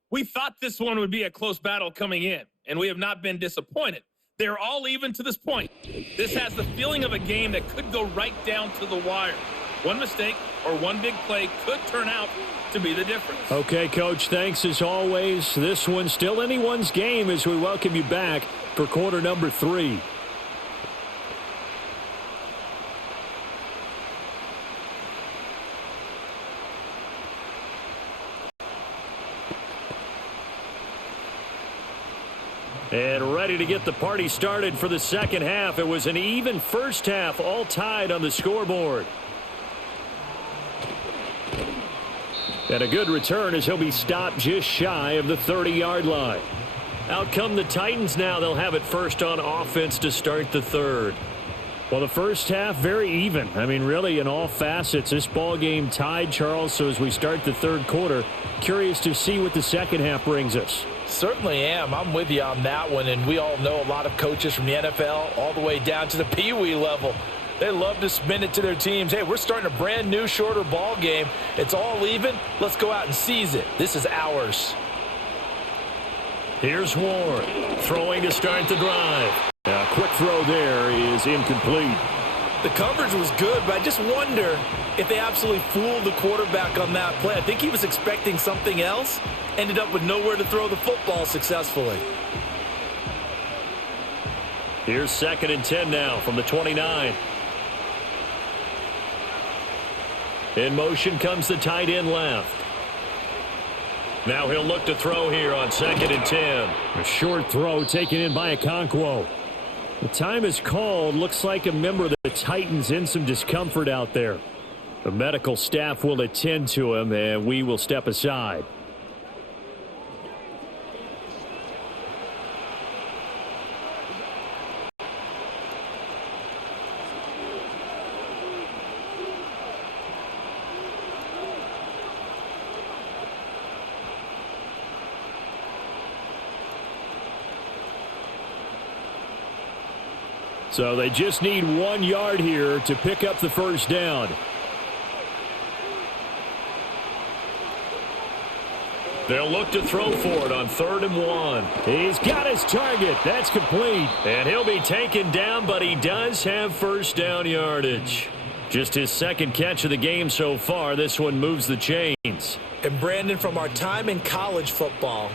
We thought this one would be a close battle coming in, and we have not been disappointed. They're all even to this point. This has the feeling of a game that could go right down to the wire. One mistake or one big play could turn out to be the difference. Okay, Coach, thanks as always. This one's still anyone's game as we welcome you back for quarter number 3. And ready to get the party started for the second half. It was an even first half, all tied on the scoreboard. And a good return as he'll be stopped just shy of the 30-yard line. Out come the Titans now. They'll have it first on offense to start the third. Well, the first half, very even. I mean, really, in all facets, this ball game tied, Charles. So as we start the third quarter, curious to see what the second half brings us. Certainly am. I'm with you on that one, and we all know a lot of coaches from the NFL all the way down to the Pee Wee level. They love to spin it to their teams. Hey, we're starting a brand new, shorter ball game. It's all even. Let's go out and seize it. This is ours. Here's Ward throwing to start the drive. A quick throw there is incomplete. The coverage was good, but I just wonder if they absolutely fooled the quarterback on that play. I think he was expecting something else. Ended up with nowhere to throw the football successfully. Here's 2nd and 10 now from the 29. In motion comes the tight end left. Now he'll look to throw here on 2nd and 10. A short throw taken in by Okonkwo. The time is called. Looks like a member of the Titans in some discomfort out there. The medical staff will attend to him, and we will step aside. So they just need 1 yard here to pick up the first down. They'll look to throw for it on 3rd and 1. He's got his target. That's complete. And he'll be taken down, but he does have first down yardage. Just his 2nd catch of the game so far. This one moves the chains. And Brandon, from our time in college football,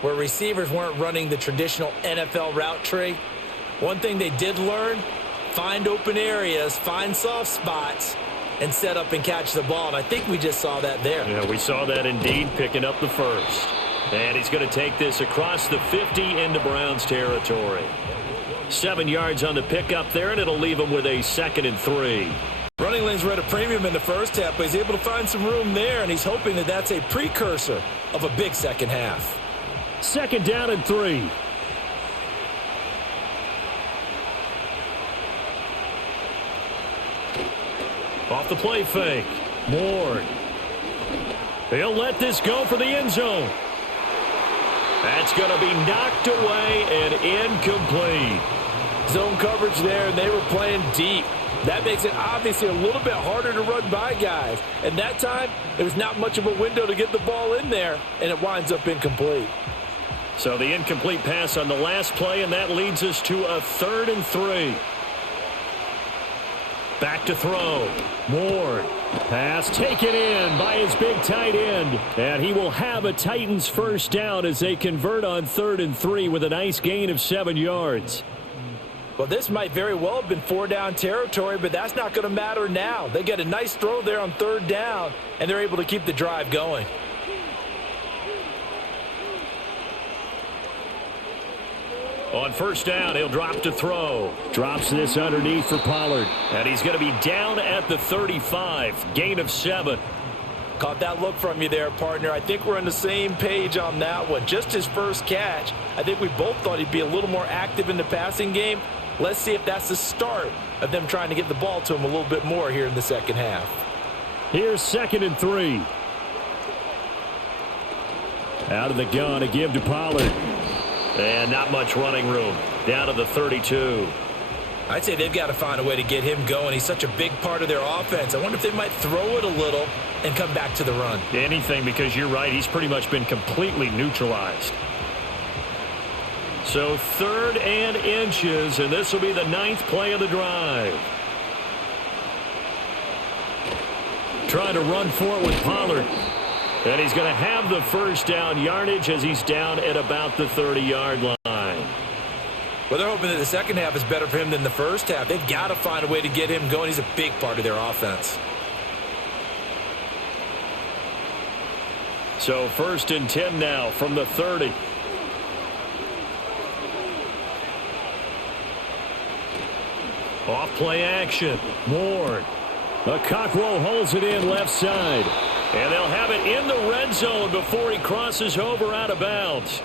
where receivers weren't running the traditional NFL route tree, one thing they did learn, find open areas, find soft spots, and set up and catch the ball. And I think we just saw that there. Yeah, we saw that indeed, picking up the first. And he's going to take this across the 50 into Browns territory. 7 yards on the pickup there, and it'll leave him with a 2nd and 3. Running lanes were at a premium in the first half, but he's able to find some room there, and he's hoping that that's a precursor of a big second half. 2nd down and 3. Off the play fake. Ward. He'll let this go for the end zone. That's going to be knocked away and incomplete. Zone coverage there, and they were playing deep. That makes it obviously a little bit harder to run by guys. And that time, there was not much of a window to get the ball in there, and it winds up incomplete. So the incomplete pass on the last play, and that leads us to a 3rd and 3. Back to throw. Ward. Pass taken in by his big tight end. And he will have a Titans first down as they convert on 3rd and 3 with a nice gain of 7 yards. Well, this might very well have been 4-down territory, but that's not going to matter now. They get a nice throw there on 3rd down, and they're able to keep the drive going. On 1st down, he'll drop to throw. Drops this underneath for Pollard. And he's going to be down at the 35. Gain of 7. Caught that look from you there, partner. I think we're on the same page on that one. Just his first catch. I think we both thought he'd be a little more active in the passing game. Let's see if that's the start of them trying to get the ball to him a little bit more here in the second half. Here's 2nd and 3. Out of the gun, a give to Pollard. And not much running room. Down to the 32. I'd say they've got to find a way to get him going. He's such a big part of their offense. I wonder if they might throw it a little and come back to the run. Anything, because you're right. He's pretty much been completely neutralized. So 3rd and inches, and this will be the 9th play of the drive. Trying to run for it with Pollard. And he's going to have the first down yardage as he's down at about the 30-yard line. Well, they're hoping that the second half is better for him than the first half. They've got to find a way to get him going. He's a big part of their offense. So 1st and 10 now from the 30. Off play action. Ward. The Cockrell holds it in left side. And they'll have it in the red zone before he crosses over out of bounds.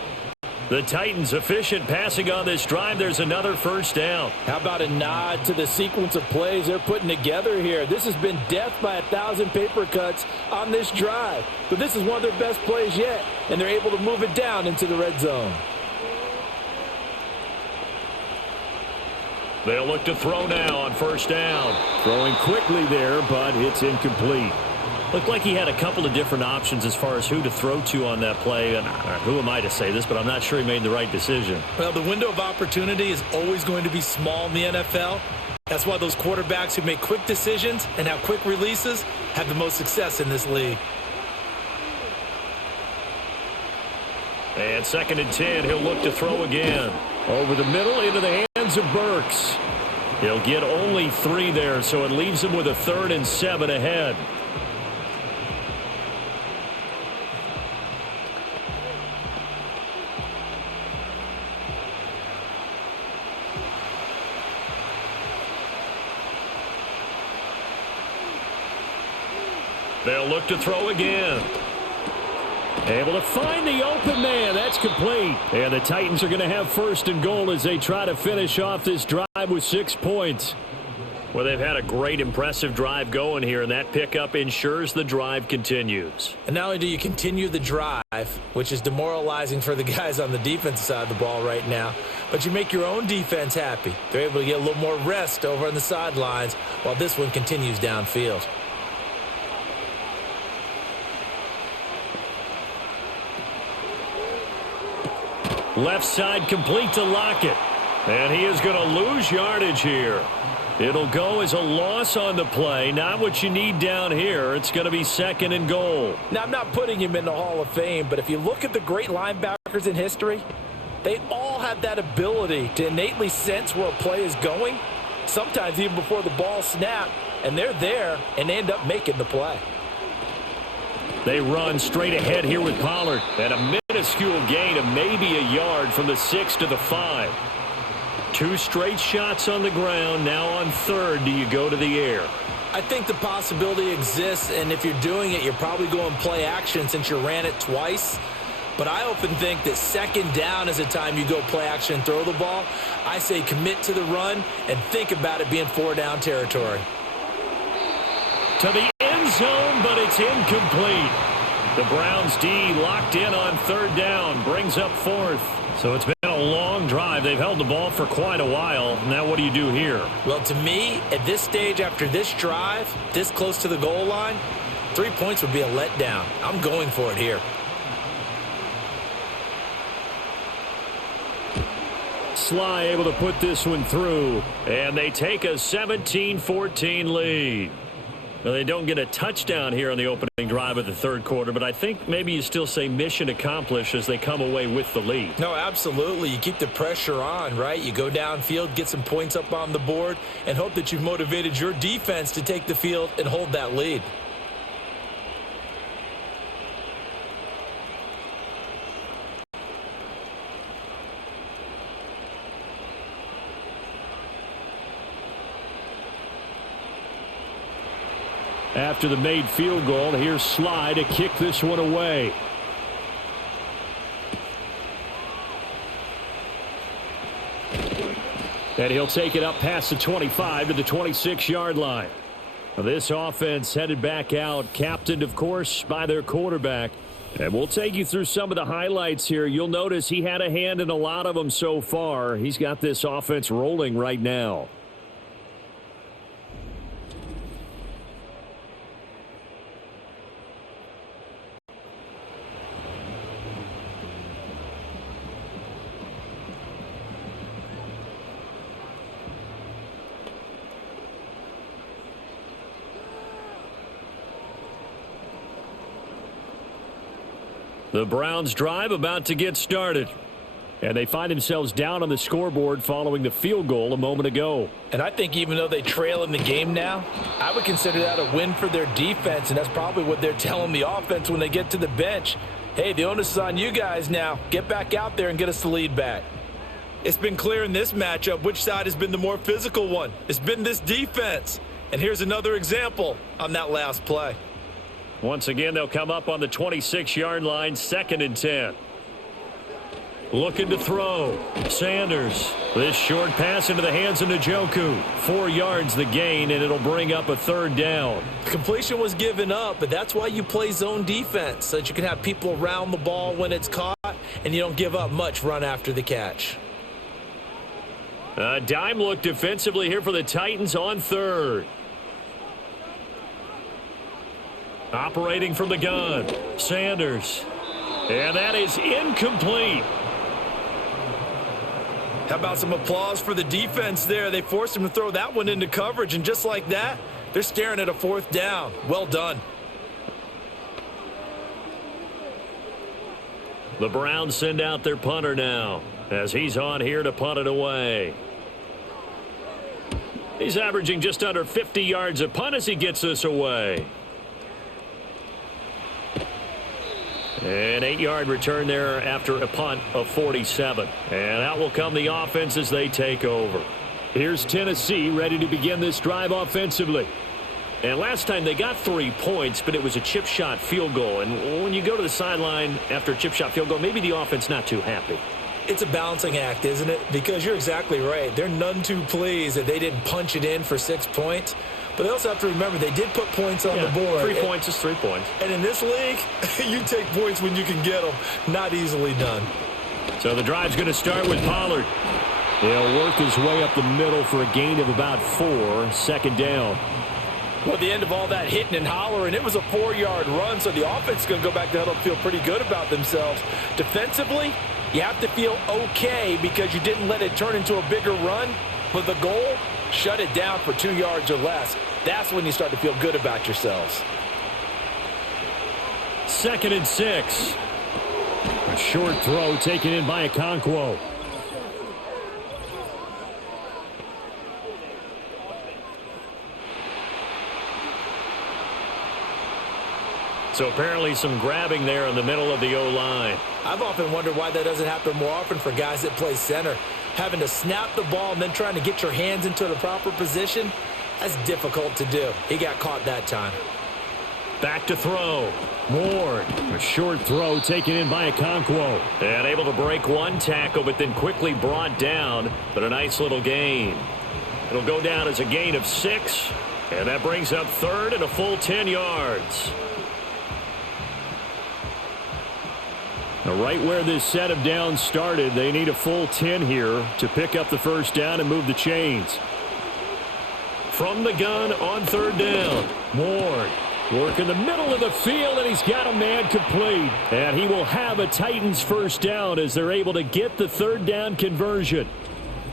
The Titans efficient passing on this drive. There's another first down. How about a nod to the sequence of plays they're putting together here? This has been death by 1,000 paper cuts on this drive. But this is one of their best plays yet, and they're able to move it down into the red zone. They'll look to throw now on 1st down. Throwing quickly there, but it's incomplete. Looked like he had a couple of different options as far as who to throw to on that play. And who am I to say this, but I'm not sure he made the right decision. Well, the window of opportunity is always going to be small in the NFL. That's why those quarterbacks who make quick decisions and have quick releases have the most success in this league. And 2nd and 10, he'll look to throw again. Over the middle into the hands of Burks. He'll get only 3 there, so it leaves him with a 3rd and 7 ahead. They'll look to throw again. Able to find the open man. That's complete. And the Titans are going to have 1st and goal as they try to finish off this drive with 6 points. Well, they've had a great, impressive drive going here, and that pickup ensures the drive continues. And not only do you continue the drive, drive, which is demoralizing for the guys on the defensive side of the ball right now. But you make your own defense happy. They're able to get a little more rest over on the sidelines while this one continues downfield. Left side complete to Lockett. And he is going to lose yardage here. It'll go as a loss on the play. Not what you need down here. It's going to be 2nd and goal. Now, I'm not putting him in the Hall of Fame, but if you look at the great linebackers in history, they all have that ability to innately sense where a play is going, sometimes even before the ball snapped, and they're there and they end up making the play. They run straight ahead here with Pollard. And a minuscule gain of maybe a yard from the 6 to the 5. 2 straight shots on the ground. Now on 3rd, do you go to the air? I think the possibility exists, and if you're doing it, you're probably going play action since you ran it twice. But I often think that 2nd down is the time you go play action and throw the ball. I say commit to the run and think about it being 4-down territory. To the end zone, but it's incomplete. The Browns D locked in on 3rd down, brings up 4th. So it's been a long drive. They've held the ball for quite a while. Now what do you do here? Well, to me, at this stage after this drive, this close to the goal line, 3 points would be a letdown. I'm going for it here. Sly able to put this one through, and they take a 17-14 lead. Now, they don't get a touchdown here on the opening drive of the 3rd quarter, but I think maybe you still say mission accomplished as they come away with the lead. No, absolutely. You keep the pressure on, right? You go downfield, get some points up on the board, and hope that you've motivated your defense to take the field and hold that lead. After the made field goal, here's Sly to kick this one away. And he'll take it up past the 25 to the 26-yard line. Now, this offense headed back out, captained, of course, by their quarterback. And we'll take you through some of the highlights here. You'll notice he had a hand in a lot of them so far. He's got this offense rolling right now. The Browns drive about to get started. And they find themselves down on the scoreboard following the field goal a moment ago. And I think even though they trail in the game now, I would consider that a win for their defense, and that's probably what they're telling the offense when they get to the bench. Hey, the onus is on you guys now. Get back out there and get us the lead back. It's been clear in this matchup which side has been the more physical one. It's been this defense. And here's another example on that last play. Once again, they'll come up on the 26-yard line, 2nd and 10. Looking to throw. Sanders. This short pass into the hands of Njoku. 4 yards the gain, and it'll bring up a 3rd down. Completion was given up, but that's why you play zone defense, so that you can have people around the ball when it's caught, and you don't give up much run after the catch. A dime look defensively here for the Titans on 3rd. Operating from the gun, Sanders. And that is incomplete. How about some applause for the defense there? They forced him to throw that one into coverage, and just like that, they're staring at a 4th down. Well done. The Browns send out their punter now as he's on here to punt it away. He's averaging just under 50 yards a punt as he gets this away. An 8-yard return there after a punt of 47. And out will come the offense as they take over. Here's Tennessee ready to begin this drive offensively. And last time they got 3 points, but it was a chip shot field goal. And when you go to the sideline after a chip shot field goal, maybe the offense not too happy. It's a balancing act, isn't it? Because you're exactly right. They're none too pleased that they didn't punch it in for 6 points. But they also have to remember they did put points on the board. 3 points is 3 points. And in this league, you take points when you can get them. Not easily done. So the drive's going to start with Pollard. He'll work his way up the middle for a gain of about 4, 2nd down. Well, at the end of all that hitting and hollering, it was a 4-yard run, so the offense is going to go back to huddle and feel pretty good about themselves. Defensively, you have to feel okay because you didn't let it turn into a bigger run. But the goal, shut it down for 2 yards or less. That's when you start to feel good about yourselves. 2nd and 6. A short throw taken in by Okonkwo. So apparently some grabbing there in the middle of the O-line. I've often wondered why that doesn't happen more often for guys that play center. Having to snap the ball and then trying to get your hands into the proper position, that's difficult to do. He got caught that time. Back to throw. Ward. A short throw taken in by Okonkwo. And able to break one tackle, but then quickly brought down. But a nice little gain. It'll go down as a gain of 6. And that brings up 3rd and a full 10 yards. Now, right where this set of downs started, they need a full 10 here to pick up the 1st down and move the chains. From the gun on 3rd down, Ward work in the middle of the field, and he's got a man complete. And he will have a Titans 1st down as they're able to get the 3rd down conversion.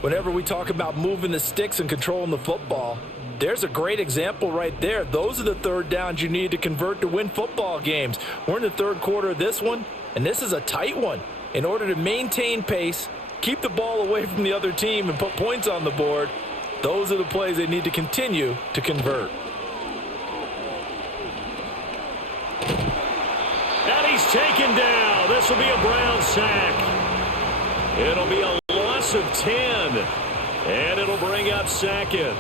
Whenever we talk about moving the sticks and controlling the football, there's a great example right there. Those are the 3rd downs you need to convert to win football games. We're in the 3rd quarter of this one. And this is a tight one. In order to maintain pace, keep the ball away from the other team, and put points on the board, those are the plays they need to continue to convert. And he's taken down. This will be a Brown sack. It'll be a loss of 10. And it'll bring up 2nd.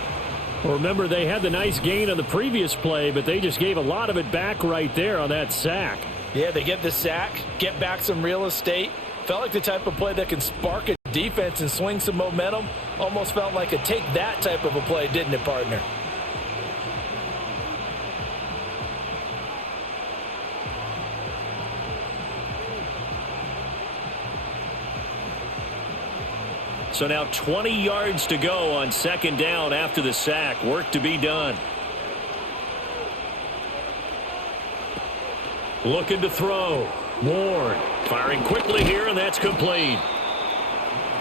Well, remember, they had the nice gain on the previous play, but they just gave a lot of it back right there on that sack. Yeah, they get the sack, get back some real estate. Felt like the type of play that can spark a defense and swing some momentum. Almost felt like a take that type of a play, didn't it, partner? So now 20 yards to go on 2nd down after the sack. Work to be done. Looking to throw. Ward firing quickly here, and that's complete.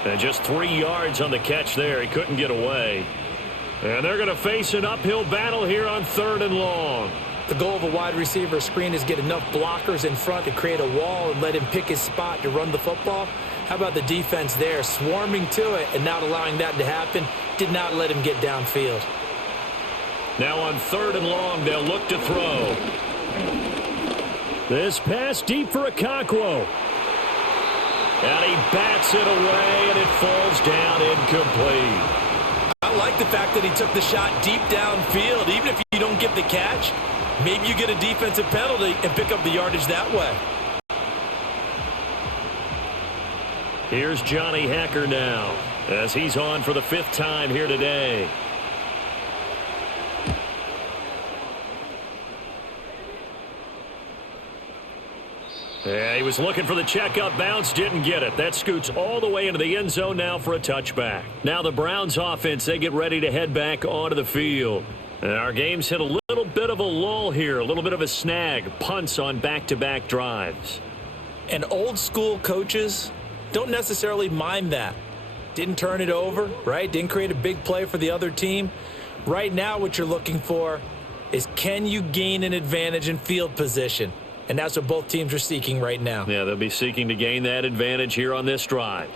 And just 3 yards on the catch there. He couldn't get away. And they're going to face an uphill battle here on 3rd and long. The goal of a wide receiver screen is get enough blockers in front to create a wall and let him pick his spot to run the football. How about the defense there, swarming to it and not allowing that to happen? Did not let him get downfield. Now on 3rd and long, they'll look to throw. This pass deep for Okonkwo. And he bats it away, and it falls down incomplete. I like the fact that he took the shot deep downfield. Even if you don't get the catch, maybe you get a defensive penalty and pick up the yardage that way. Here's Johnny Hacker now, as he's on for the 5th time here today. Yeah, he was looking for the checkup bounce, didn't get it. That scoots all the way into the end zone now for a touchback. Now the Browns offense, they get ready to head back onto the field. And our game's hit a little bit of a lull here, a little bit of a snag. Punts on back-to-back drives. And old school coaches don't necessarily mind that. Didn't turn it over, right? Didn't create a big play for the other team. Right now what you're looking for is, can you gain an advantage in field position? And that's what both teams are seeking right now. Yeah, they'll be seeking to gain that advantage here on this drive.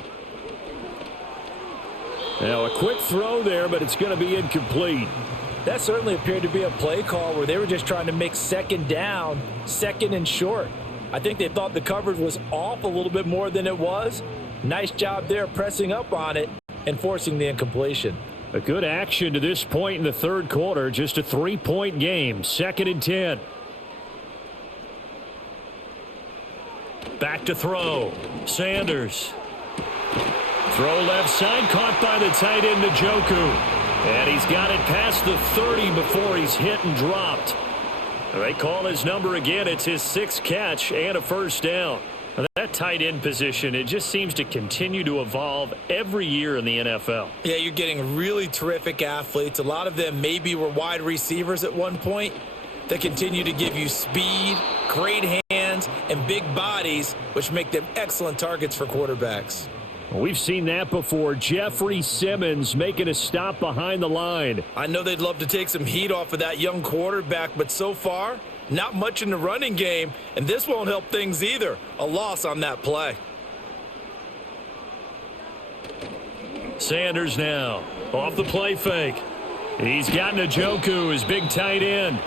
Now a quick throw there, but it's going to be incomplete. That certainly appeared to be a play call where they were just trying to make 2nd down, 2nd and short. I think they thought the coverage was off a little bit more than it was. Nice job there pressing up on it and forcing the incompletion. A good action to this point in the 3rd quarter. Just a 3-point game. 2nd and 10. Back to throw. Sanders. Throw left side, caught by the tight end, Njoku. And he's got it past the 30 before he's hit and dropped. They call his number again. It's his 6th catch and a first down. That tight end position, it just seems to continue to evolve every year in the NFL. Yeah, you're getting really terrific athletes. A lot of them maybe were wide receivers at one point. They continue to give you speed, great hands, and big bodies, which make them excellent targets for quarterbacks. We've seen that before. Jeffrey Simmons making a stop behind the line. I know they'd love to take some heat off of that young quarterback, but so far, not much in the running game, and this won't help things either. A loss on that play. Sanders now off the play fake. He's got Njoku, his big tight end.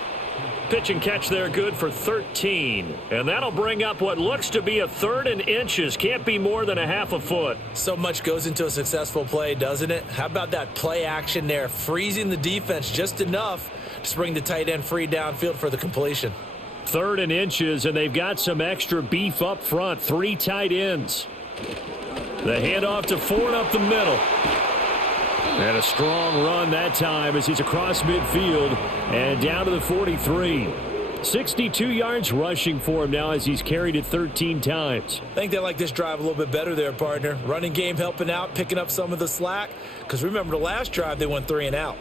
Pitch and catch there, good for 13. And that'll bring up what looks to be a 3rd and inches. Can't be more than a half a foot. So much goes into a successful play, doesn't it? How about that play action there, freezing the defense just enough to bring the tight end free downfield for the completion. 3rd and inches, and they've got some extra beef up front. 3 tight ends. The handoff to Ford up the middle. And a strong run that time as he's across midfield and down to the 43. 62 yards rushing for him now as he's carried it 13 times. I think they like this drive a little bit better there, partner. Running game helping out, picking up some of the slack. Because remember the last drive, they went 3 and out.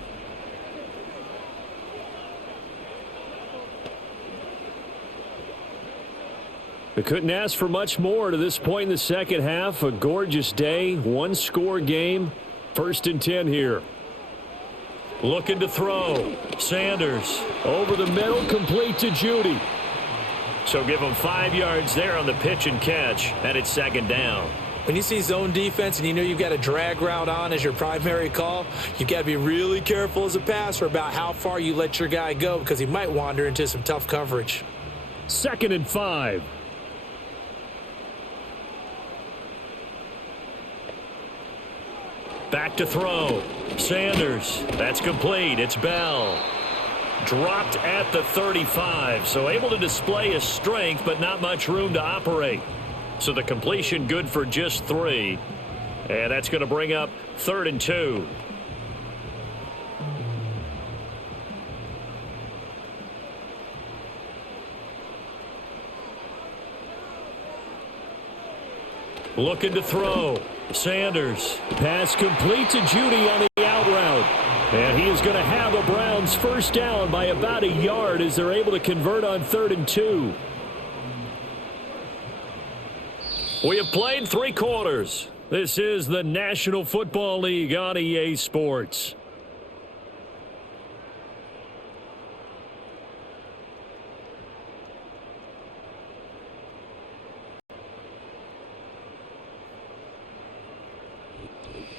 They couldn't ask for much more to this point in the second half. A gorgeous day, 1-score game. 1st and 10 here. Looking to throw. Sanders over the middle, complete to Judy. So give him 5 yards there on the pitch and catch, and it's 2nd down. When you see zone defense and you know you've got a drag route on as your primary call, you've got to be really careful as a passer about how far you let your guy go because he might wander into some tough coverage. 2nd and 5. Back to throw. Sanders. That's complete. It's Bell. Dropped at the 35. So able to display his strength, but not much room to operate. So the completion good for just 3. And that's going to bring up 3rd and 2. Looking to throw. Sanders. Pass complete to Judy on the out route. And he is going to have the Browns first down by about a yard as they're able to convert on 3rd and 2. We have played 3 quarters. This is the National Football League on EA Sports.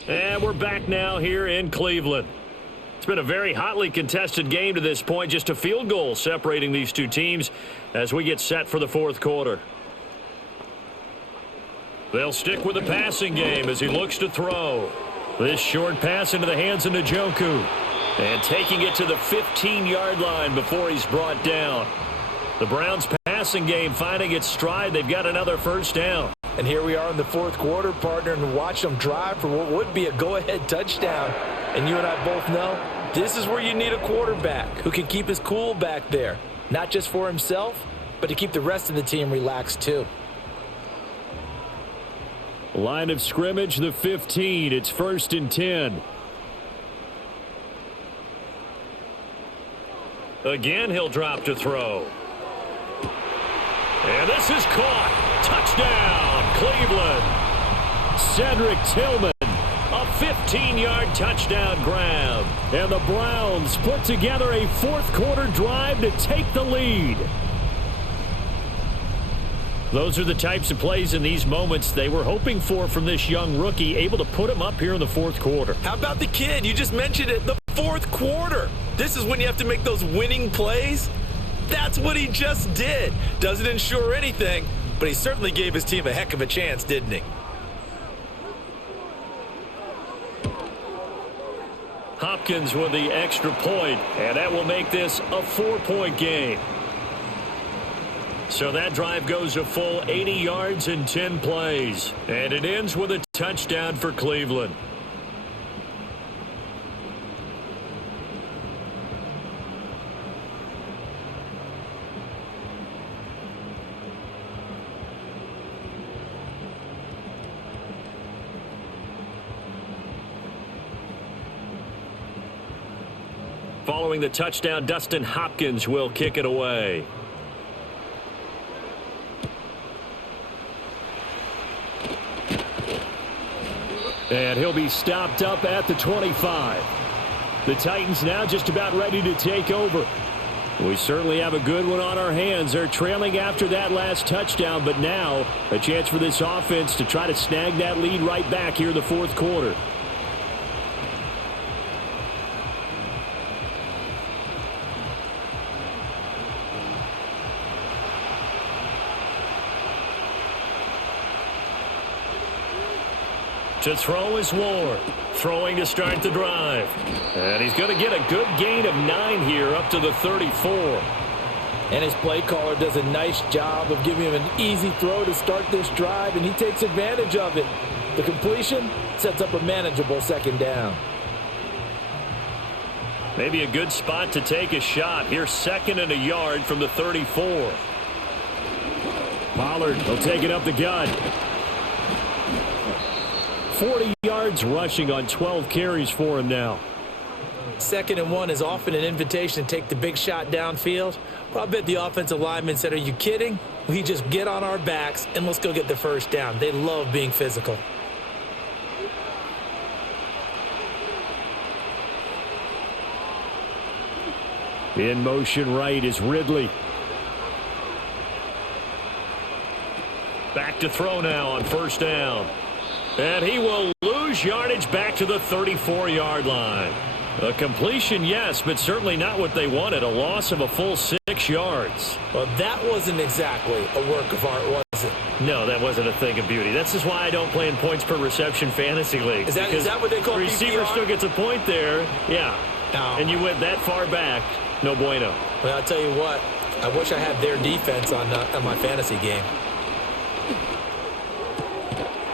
And we're back now here in Cleveland. It's been a very hotly contested game to this point. Just a field goal separating these two teams as we get set for the 4th quarter. They'll stick with the passing game as he looks to throw. This short pass into the hands of Njoku. And taking it to the 15-yard line before he's brought down. The Browns passing game finding its stride. They've got another first down. And here we are in the 4th quarter, partner, and watch them drive for what would be a go-ahead touchdown. And you and I both know this is where you need a quarterback who can keep his cool back there. Not just for himself, but to keep the rest of the team relaxed too. Line of scrimmage, the 15. It's 1st and 10. Again, he'll drop to throw. And this is caught. Touchdown, Cleveland. Cedric Tillman, a 15-yard touchdown grab. And the Browns put together a 4th quarter drive to take the lead. Those are the types of plays in these moments they were hoping for from this young rookie, able to put him up here in the 4th quarter. How about the kid? You just mentioned it, the 4th quarter. This is when you have to make those winning plays. That's what he just did. Doesn't ensure anything, but he certainly gave his team a heck of a chance, didn't he? Hopkins with the extra point, and that will make this a 4-point game. So that drive goes a full 80 yards in 10 plays, and it ends with a touchdown for Cleveland. following the touchdown. Dustin Hopkins will kick it away. And he'll be stopped up at the 25. The Titans now just about ready to take over. We certainly have a good one on our hands. They're trailing after that last touchdown, but now a chance for this offense to try to snag that lead right back here in the fourth quarter. To throw is Ward. Throwing to start the drive. And he's going to get a good gain of 9 here up to the 34. And his play caller does a nice job of giving him an easy throw to start this drive, and he takes advantage of it. The completion sets up a manageable second down. Maybe a good spot to take a shot. Here's 2nd and a yard from the 34. Pollard will take it up the gut. 40 yards rushing on 12 carries for him now. 2nd and 1 is often an invitation to take the big shot downfield. But I bet the offensive lineman said, are you kidding? We just get on our backs and let's go get the first down. They love being physical. In motion right is Ridley. Back to throw now on first down. And he will lose yardage back to the 34-yard line. A completion, yes, but certainly not what they wanted. A loss of a full 6 yards. Well, that wasn't exactly a work of art, was it? No, that wasn't a thing of beauty. That's just why I don't play in points per reception fantasy league. Is that what they call the receiver PPR? still gets a point there. Yeah. No. And you went that far back. No bueno. Well, I'll tell you what. I wish I had their defense on my fantasy game.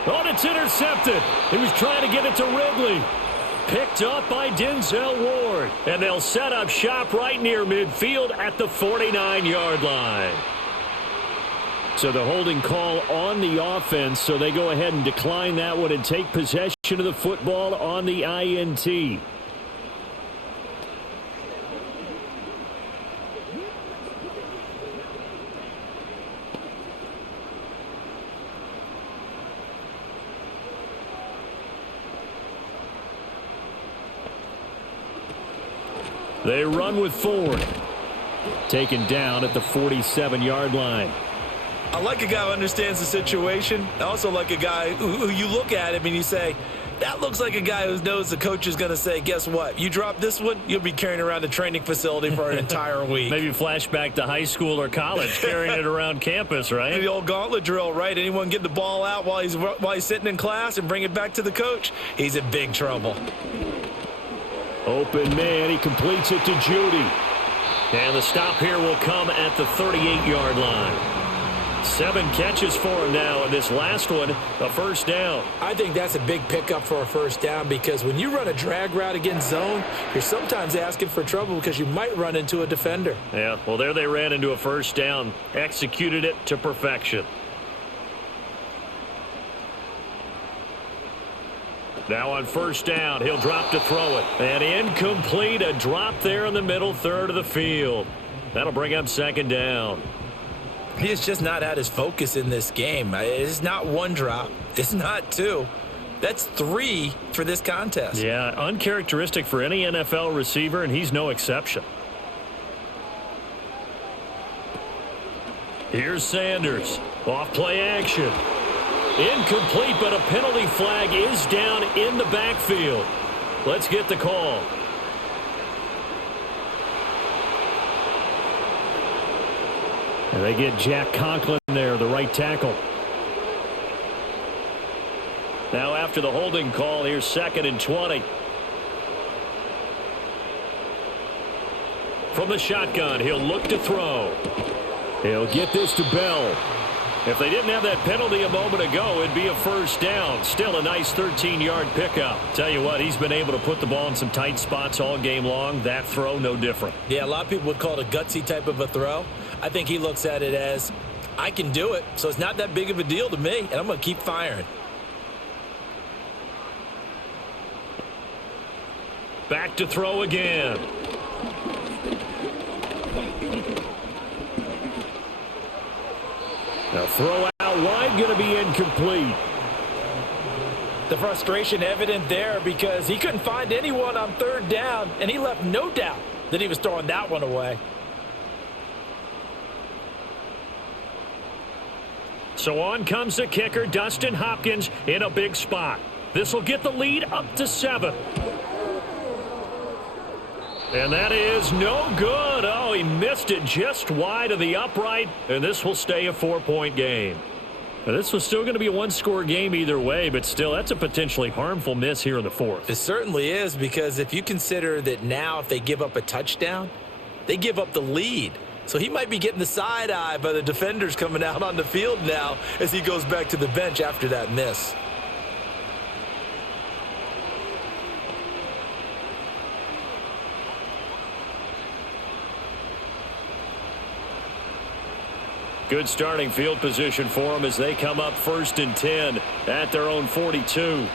Oh, it's intercepted. He was trying to get it to Ridley. Picked up by Denzel Ward. And they'll set up shop right near midfield at the 49-yard line. So the holding call on the offense, so they go ahead and decline that one and take possession of the football on the INT. They run with Ford. Taken down at the 47-yard line. I like a guy who understands the situation. I also like a guy who you look at him and you say, that looks like a guy who knows the coach is going to say, guess what? You drop this one, you'll be carrying around the training facility for an entire week. Maybe flashback to high school or college, carrying it around campus, right? The old gauntlet drill, right? Anyone get the ball out while he's sitting in class and bring it back to the coach? He's in big trouble. Open man, he completes it to Judy. And the stop here will come at the 38-yard line. 7 catches for him now, and this last one, a first down. I think that's a big pickup for a first down because when you run a drag route against zone, you're sometimes asking for trouble because you might run into a defender. Yeah, well, there they ran into a first down, executed it to perfection. Now on first down, he'll drop to throw it. And incomplete, a drop there in the middle third of the field. That'll bring up second down. He has just not had his focus in this game. It's not one drop. It's not 2. That's 3 for this contest. Yeah, uncharacteristic for any NFL receiver, and he's no exception. Here's Sanders. Off play action. Incomplete, but a penalty flag is down in the backfield. Let's get the call. And they get Jack Conklin there, the right tackle. Now after the holding call, here's 2nd and 20. From the shotgun, he'll look to throw. He'll get this to Bell. If they didn't have that penalty a moment ago, it'd be a first down. Still a nice 13-yard pickup. Tell you what, he's been able to put the ball in some tight spots all game long. That throw, no different. Yeah, a lot of people would call it a gutsy type of a throw. I think he looks at it as, I can do it, so it's not that big of a deal to me, and I'm going to keep firing. Back to throw again. Now throw out wide, going to be incomplete. The frustration evident there because he couldn't find anyone on third down, and he left no doubt that he was throwing that one away. So on comes the kicker, Dustin Hopkins, in a big spot. This will get the lead up to 7. And that is no good. Oh, he missed it just wide of the upright, and this will stay a 4-point game. Now, this was still going to be a one-score game either way, but still, that's a potentially harmful miss here in the 4th. It certainly is, because if you consider that now if they give up a touchdown, they give up the lead. So he might be getting the side eye by the defenders coming out on the field now as he goes back to the bench after that miss. Good starting field position for them as they come up 1st and 10 at their own 42.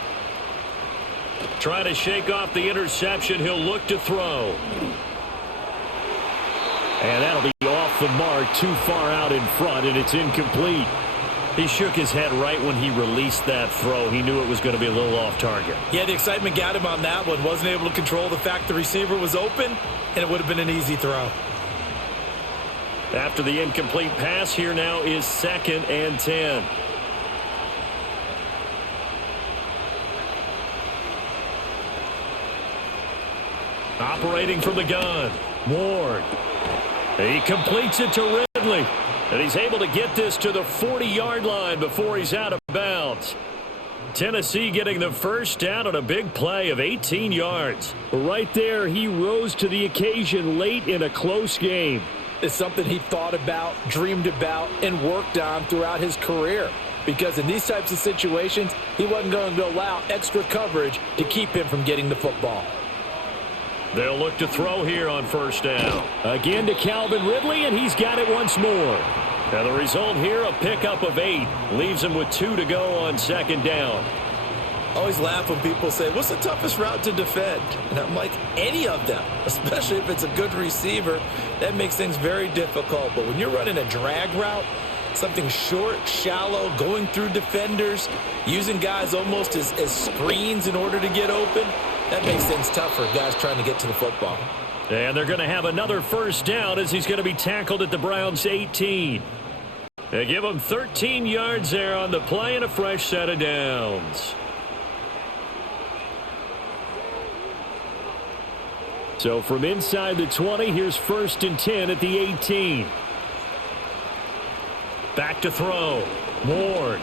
Trying to shake off the interception. He'll look to throw. And that'll be off the mark, too far out in front, and it's incomplete. He shook his head right when he released that throw. He knew it was going to be a little off target. Yeah, the excitement got him on that one. Wasn't able to control the fact the receiver was open, and it would have been an easy throw. After the incomplete pass, here now is 2nd and 10. Operating from the gun, Ward. He completes it to Ridley. And he's able to get this to the 40-yard line before he's out of bounds. Tennessee getting the first down on a big play of 18 yards. Right there, he rose to the occasion late in a close game. It's something he thought about, dreamed about, and worked on throughout his career. Because in these types of situations, he wasn't going to allow extra coverage to keep him from getting the football. They'll look to throw here on 1st down. Again to Calvin Ridley, and he's got it once more. And the result here, a pickup of 8. Leaves him with 2 to go on 2nd down. I always laugh when people say, what's the toughest route to defend? And I'm like, any of them, especially if it's a good receiver. That makes things very difficult. But when you're running a drag route, something short, shallow, going through defenders, using guys almost as screens in order to get open, that makes things tough for guys trying to get to the football. And they're going to have another 1st down as he's going to be tackled at the Browns' 18. They give him 13 yards there on the play and a fresh set of downs. So from inside the 20, here's 1st and 10 at the 18. Back to throw. Ward.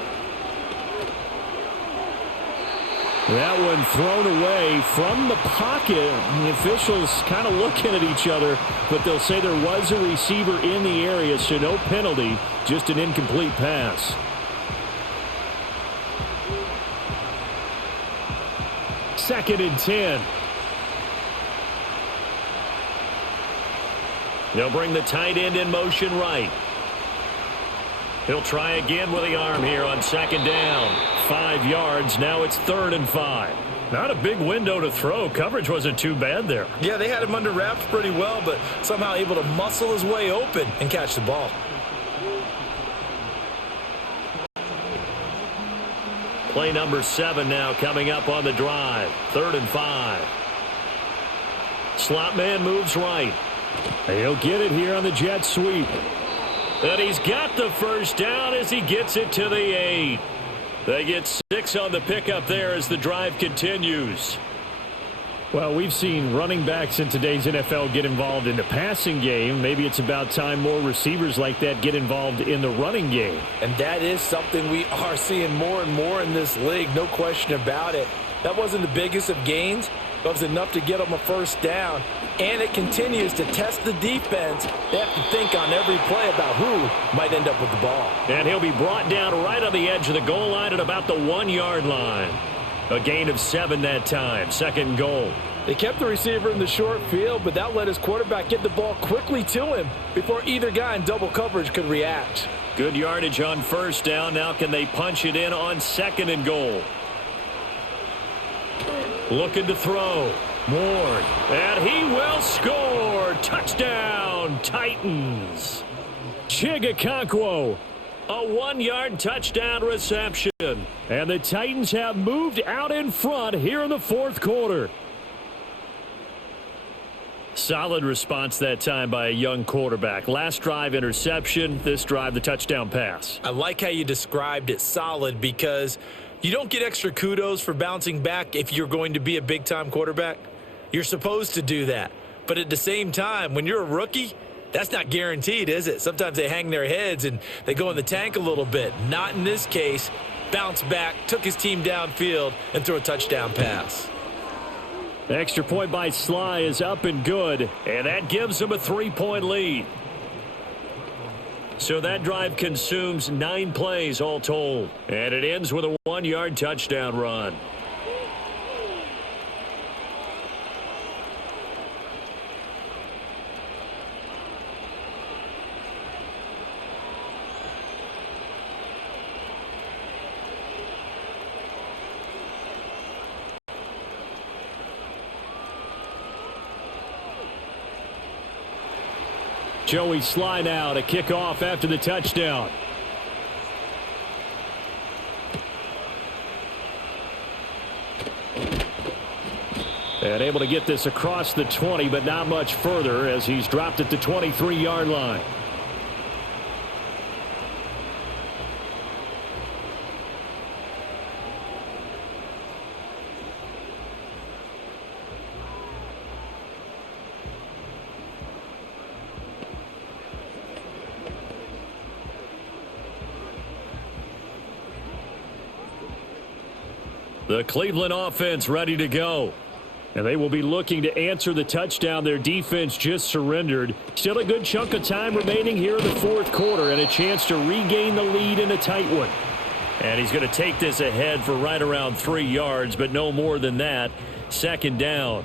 That one thrown away from the pocket. The officials kind of looking at each other, but they'll say there was a receiver in the area, so no penalty, just an incomplete pass. Second and 10. They'll bring the tight end in motion right. He'll try again with the arm here on 2nd down. 5 yards. Now it's 3rd and 5. Not a big window to throw. Coverage wasn't too bad there. Yeah, they had him under wraps pretty well, but somehow able to muscle his way open and catch the ball. Play number 7 now coming up on the drive. 3rd and 5. Slot man moves right. He'll get it here on the jet sweep. And he's got the first down as he gets it to the 8. They get 6 on the pickup there as the drive continues. Well, we've seen running backs in today's NFL get involved in the passing game. Maybe it's about time more receivers like that get involved in the running game. And that is something we are seeing more and more in this league, no question about it. That wasn't the biggest of gains, but it was enough to get them a first down. And it continues to test the defense. They have to think on every play about who might end up with the ball. And he'll be brought down right on the edge of the goal line at about the 1-yard line. A gain of 7 that time. 2nd and goal. They kept the receiver in the short field, but that let his quarterback get the ball quickly to him before either guy in double coverage could react. Good yardage on 1st down. Now can they punch it in on 2nd and goal? Looking to throw. Ward. And he will score. Touchdown, Titans. Chigakonkwo A 1-yard touchdown reception. And the Titans have moved out in front here in the fourth quarter. Solid response that time by a young quarterback. Last drive, interception. This drive, the touchdown pass. I like how you described it, solid, because you don't get extra kudos for bouncing back if you're going to be a big-time quarterback. You're supposed to do that. But at the same time, when you're a rookie, that's not guaranteed, is it? Sometimes they hang their heads and they go in the tank a little bit. Not in this case. Bounced back, took his team downfield, and threw a touchdown pass. Extra point by Sly is up and good, and that gives them a 3-point lead. So that drive consumes 9 plays all told, and it ends with a 1-yard touchdown run. Joey Sly now to kick off after the touchdown. And able to get this across the 20, but not much further as he's dropped at the 23-yard line. The Cleveland offense ready to go. And they will be looking to answer the touchdown their defense just surrendered. Still a good chunk of time remaining here in the fourth quarter and a chance to regain the lead in a tight one. And he's going to take this ahead for right around 3 yards, but no more than that. Second down.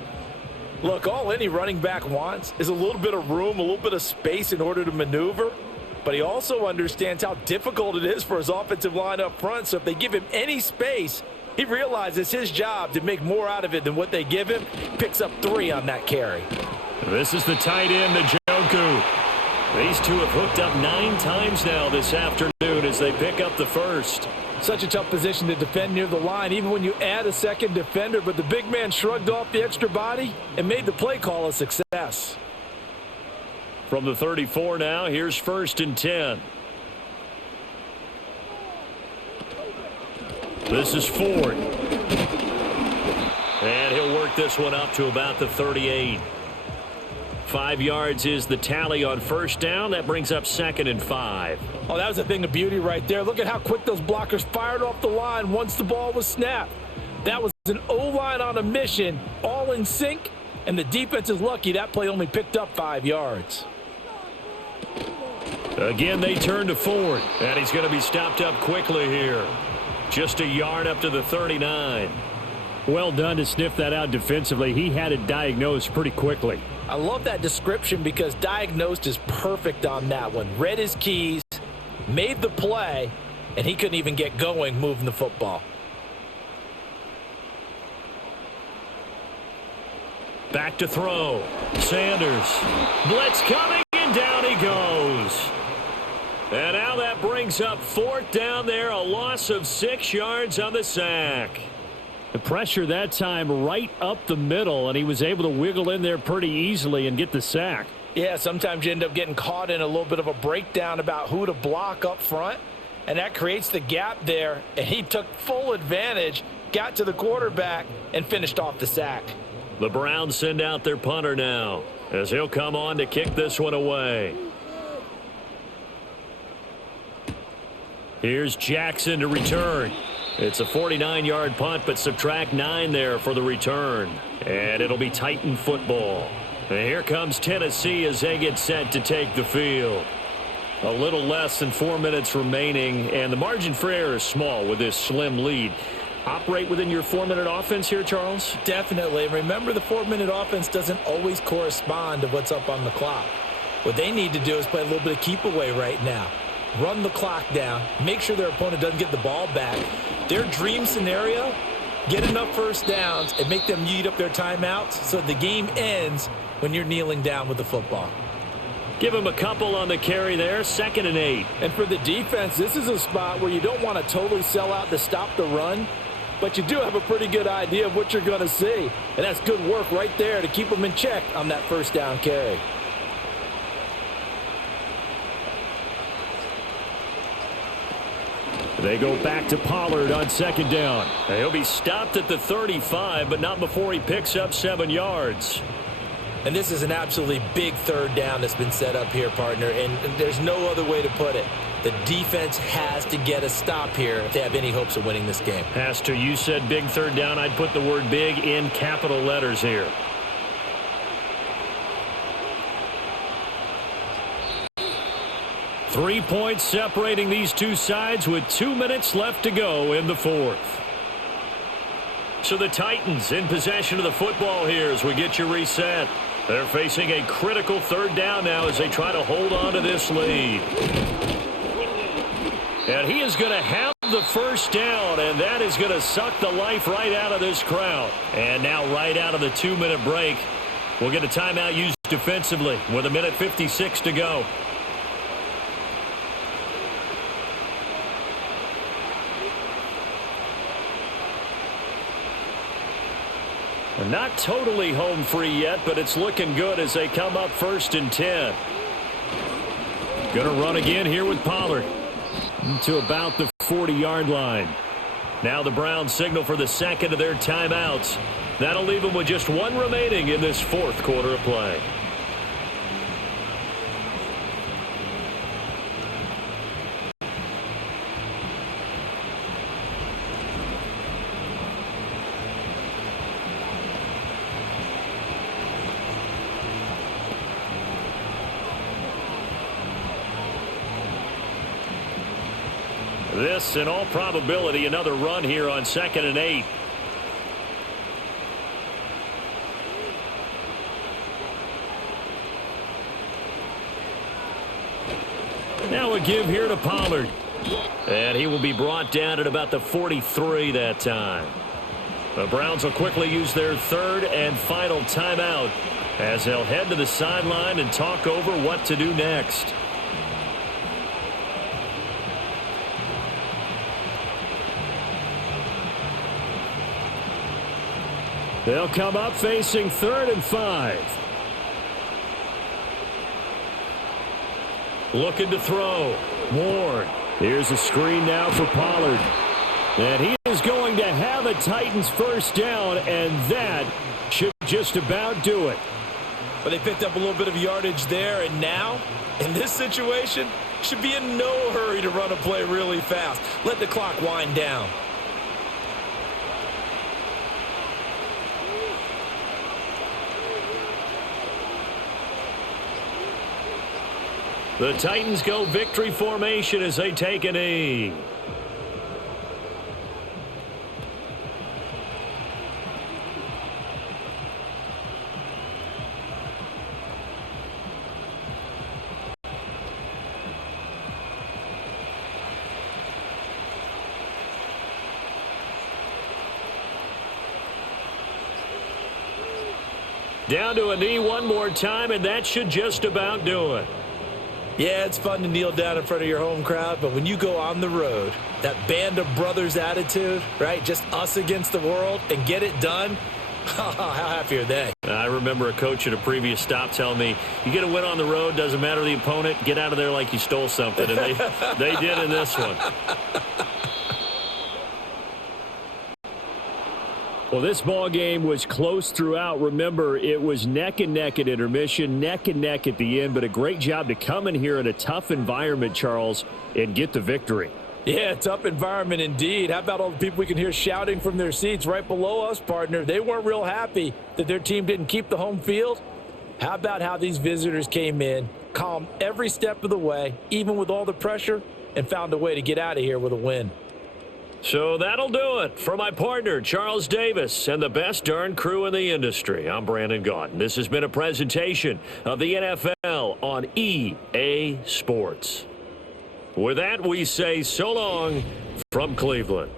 Look, all any running back wants is a little bit of room, a little bit of space in order to maneuver. But he also understands how difficult it is for his offensive line up front. So if they give him any space, he realizes his job to make more out of it than what they give him. Picks up 3 on that carry. This is the tight end, Njoku. These two have hooked up 9 times now this afternoon as they pick up the first. Such a tough position to defend near the line, even when you add a second defender. But the big man shrugged off the extra body and made the play call a success. From the 34 now, here's 1st and 10. This is Ford. And he'll work this one up to about the 38. 5 yards is the tally on first down. That brings up 2nd and 5. Oh, that was a thing of beauty right there. Look at how quick those blockers fired off the line once the ball was snapped. That was an O-line on a mission, all in sync, and the defense is lucky that play only picked up 5 yards. Again, they turn to Ford, and he's going to be stopped up quickly here. Just a yard up to the 39. Well done to sniff that out defensively. He had it diagnosed pretty quickly. I love that description because diagnosed is perfect on that one. Read his keys, made the play, and he couldn't even get going moving the football. Back to throw. Sanders. Blitz coming, and down he goes. And now that brings up 4th down there, a loss of 6 yards on the sack. The pressure that time right up the middle, and he was able to wiggle in there pretty easily and get the sack. Yeah, sometimes you end up getting caught in a little bit of a breakdown about who to block up front, and that creates the gap there, and he took full advantage, got to the quarterback, and finished off the sack. The Browns send out their punter now as he'll come on to kick this one away. Here's Jackson to return. It's a 49-yard punt, but subtract 9 there for the return. And it'll be Titan football. And here comes Tennessee as they get set to take the field. A little less than 4 minutes remaining, and the margin for error is small with this slim lead. Operate within your 4-minute offense here, Charles? Definitely. Remember, the 4-minute offense doesn't always correspond to what's up on the clock. What they need to do is play a little bit of keep away right now. Run the clock down, make sure their opponent doesn't get the ball back. Their dream scenario, get enough first downs and make them eat up their timeouts so the game ends when you're kneeling down with the football. Give him a couple on the carry there, 2nd and 8. And for the defense, this is a spot where you don't want to totally sell out to stop the run, but you do have a pretty good idea of what you're going to see. And that's good work right there to keep them in check on that 1st down carry. They go back to Pollard on 2nd down. He'll be stopped at the 35, but not before he picks up 7 yards. And this is an absolutely big 3rd down that's been set up here, partner, and there's no other way to put it. The defense has to get a stop here if they have any hopes of winning this game. Pastor, you said big 3rd down. I'd put the word big in capital letters here. Three points separating these two sides with 2 minutes left to go in the 4th. So the Titans in possession of the football here as we get you reset. They're facing a critical 3rd down now as they try to hold on to this lead. And he is going to have the 1st down, and that is going to suck the life right out of this crowd. And now right out of the 2-minute break, we'll get a timeout used defensively with 1:56 to go. Not totally home free yet, but it's looking good as they come up 1st and 10. Going to run again here with Pollard to about the 40-yard line. Now the Browns signal for the 2nd of their timeouts. That'll leave them with just 1 remaining in this 4th quarter of play. This, in all probability, another run here on 2nd and 8. Now a give here to Pollard. And he will be brought down at about the 43 that time. The Browns will quickly use their 3rd and final timeout as they'll head to the sideline and talk over what to do next. They'll come up facing 3rd and 5. Looking to throw. Moore. Here's a screen now for Pollard. And he is going to have a Titans 1st down, and that should just about do it. But they picked up a little bit of yardage there, and now, in this situation, should be in no hurry to run a play really fast. Let the clock wind down. The Titans go victory formation as they take a knee. Down to a knee one more time, and that should just about do it. Yeah, it's fun to kneel down in front of your home crowd, but when you go on the road, that band of brothers attitude, right, just us against the world, and get it done, how happy are they? I remember a coach at a previous stop telling me, you get a win on the road, doesn't matter the opponent, get out of there like you stole something, and they did in this one. Well, this ball game was close throughout. Remember, it was neck and neck at intermission, neck and neck at the end, but a great job to come in here in a tough environment, Charles, and get the victory. Yeah, tough environment indeed. How about all the people we can hear shouting from their seats right below us, partner? They weren't real happy that their team didn't keep the home field. How about how these visitors came in, calm every step of the way, even with all the pressure, and found a way to get out of here with a win. So that'll do it for my partner, Charles Davis, and the best darn crew in the industry. I'm Brandon Gaudin. This has been a presentation of the NFL on EA Sports. With that, we say so long from Cleveland.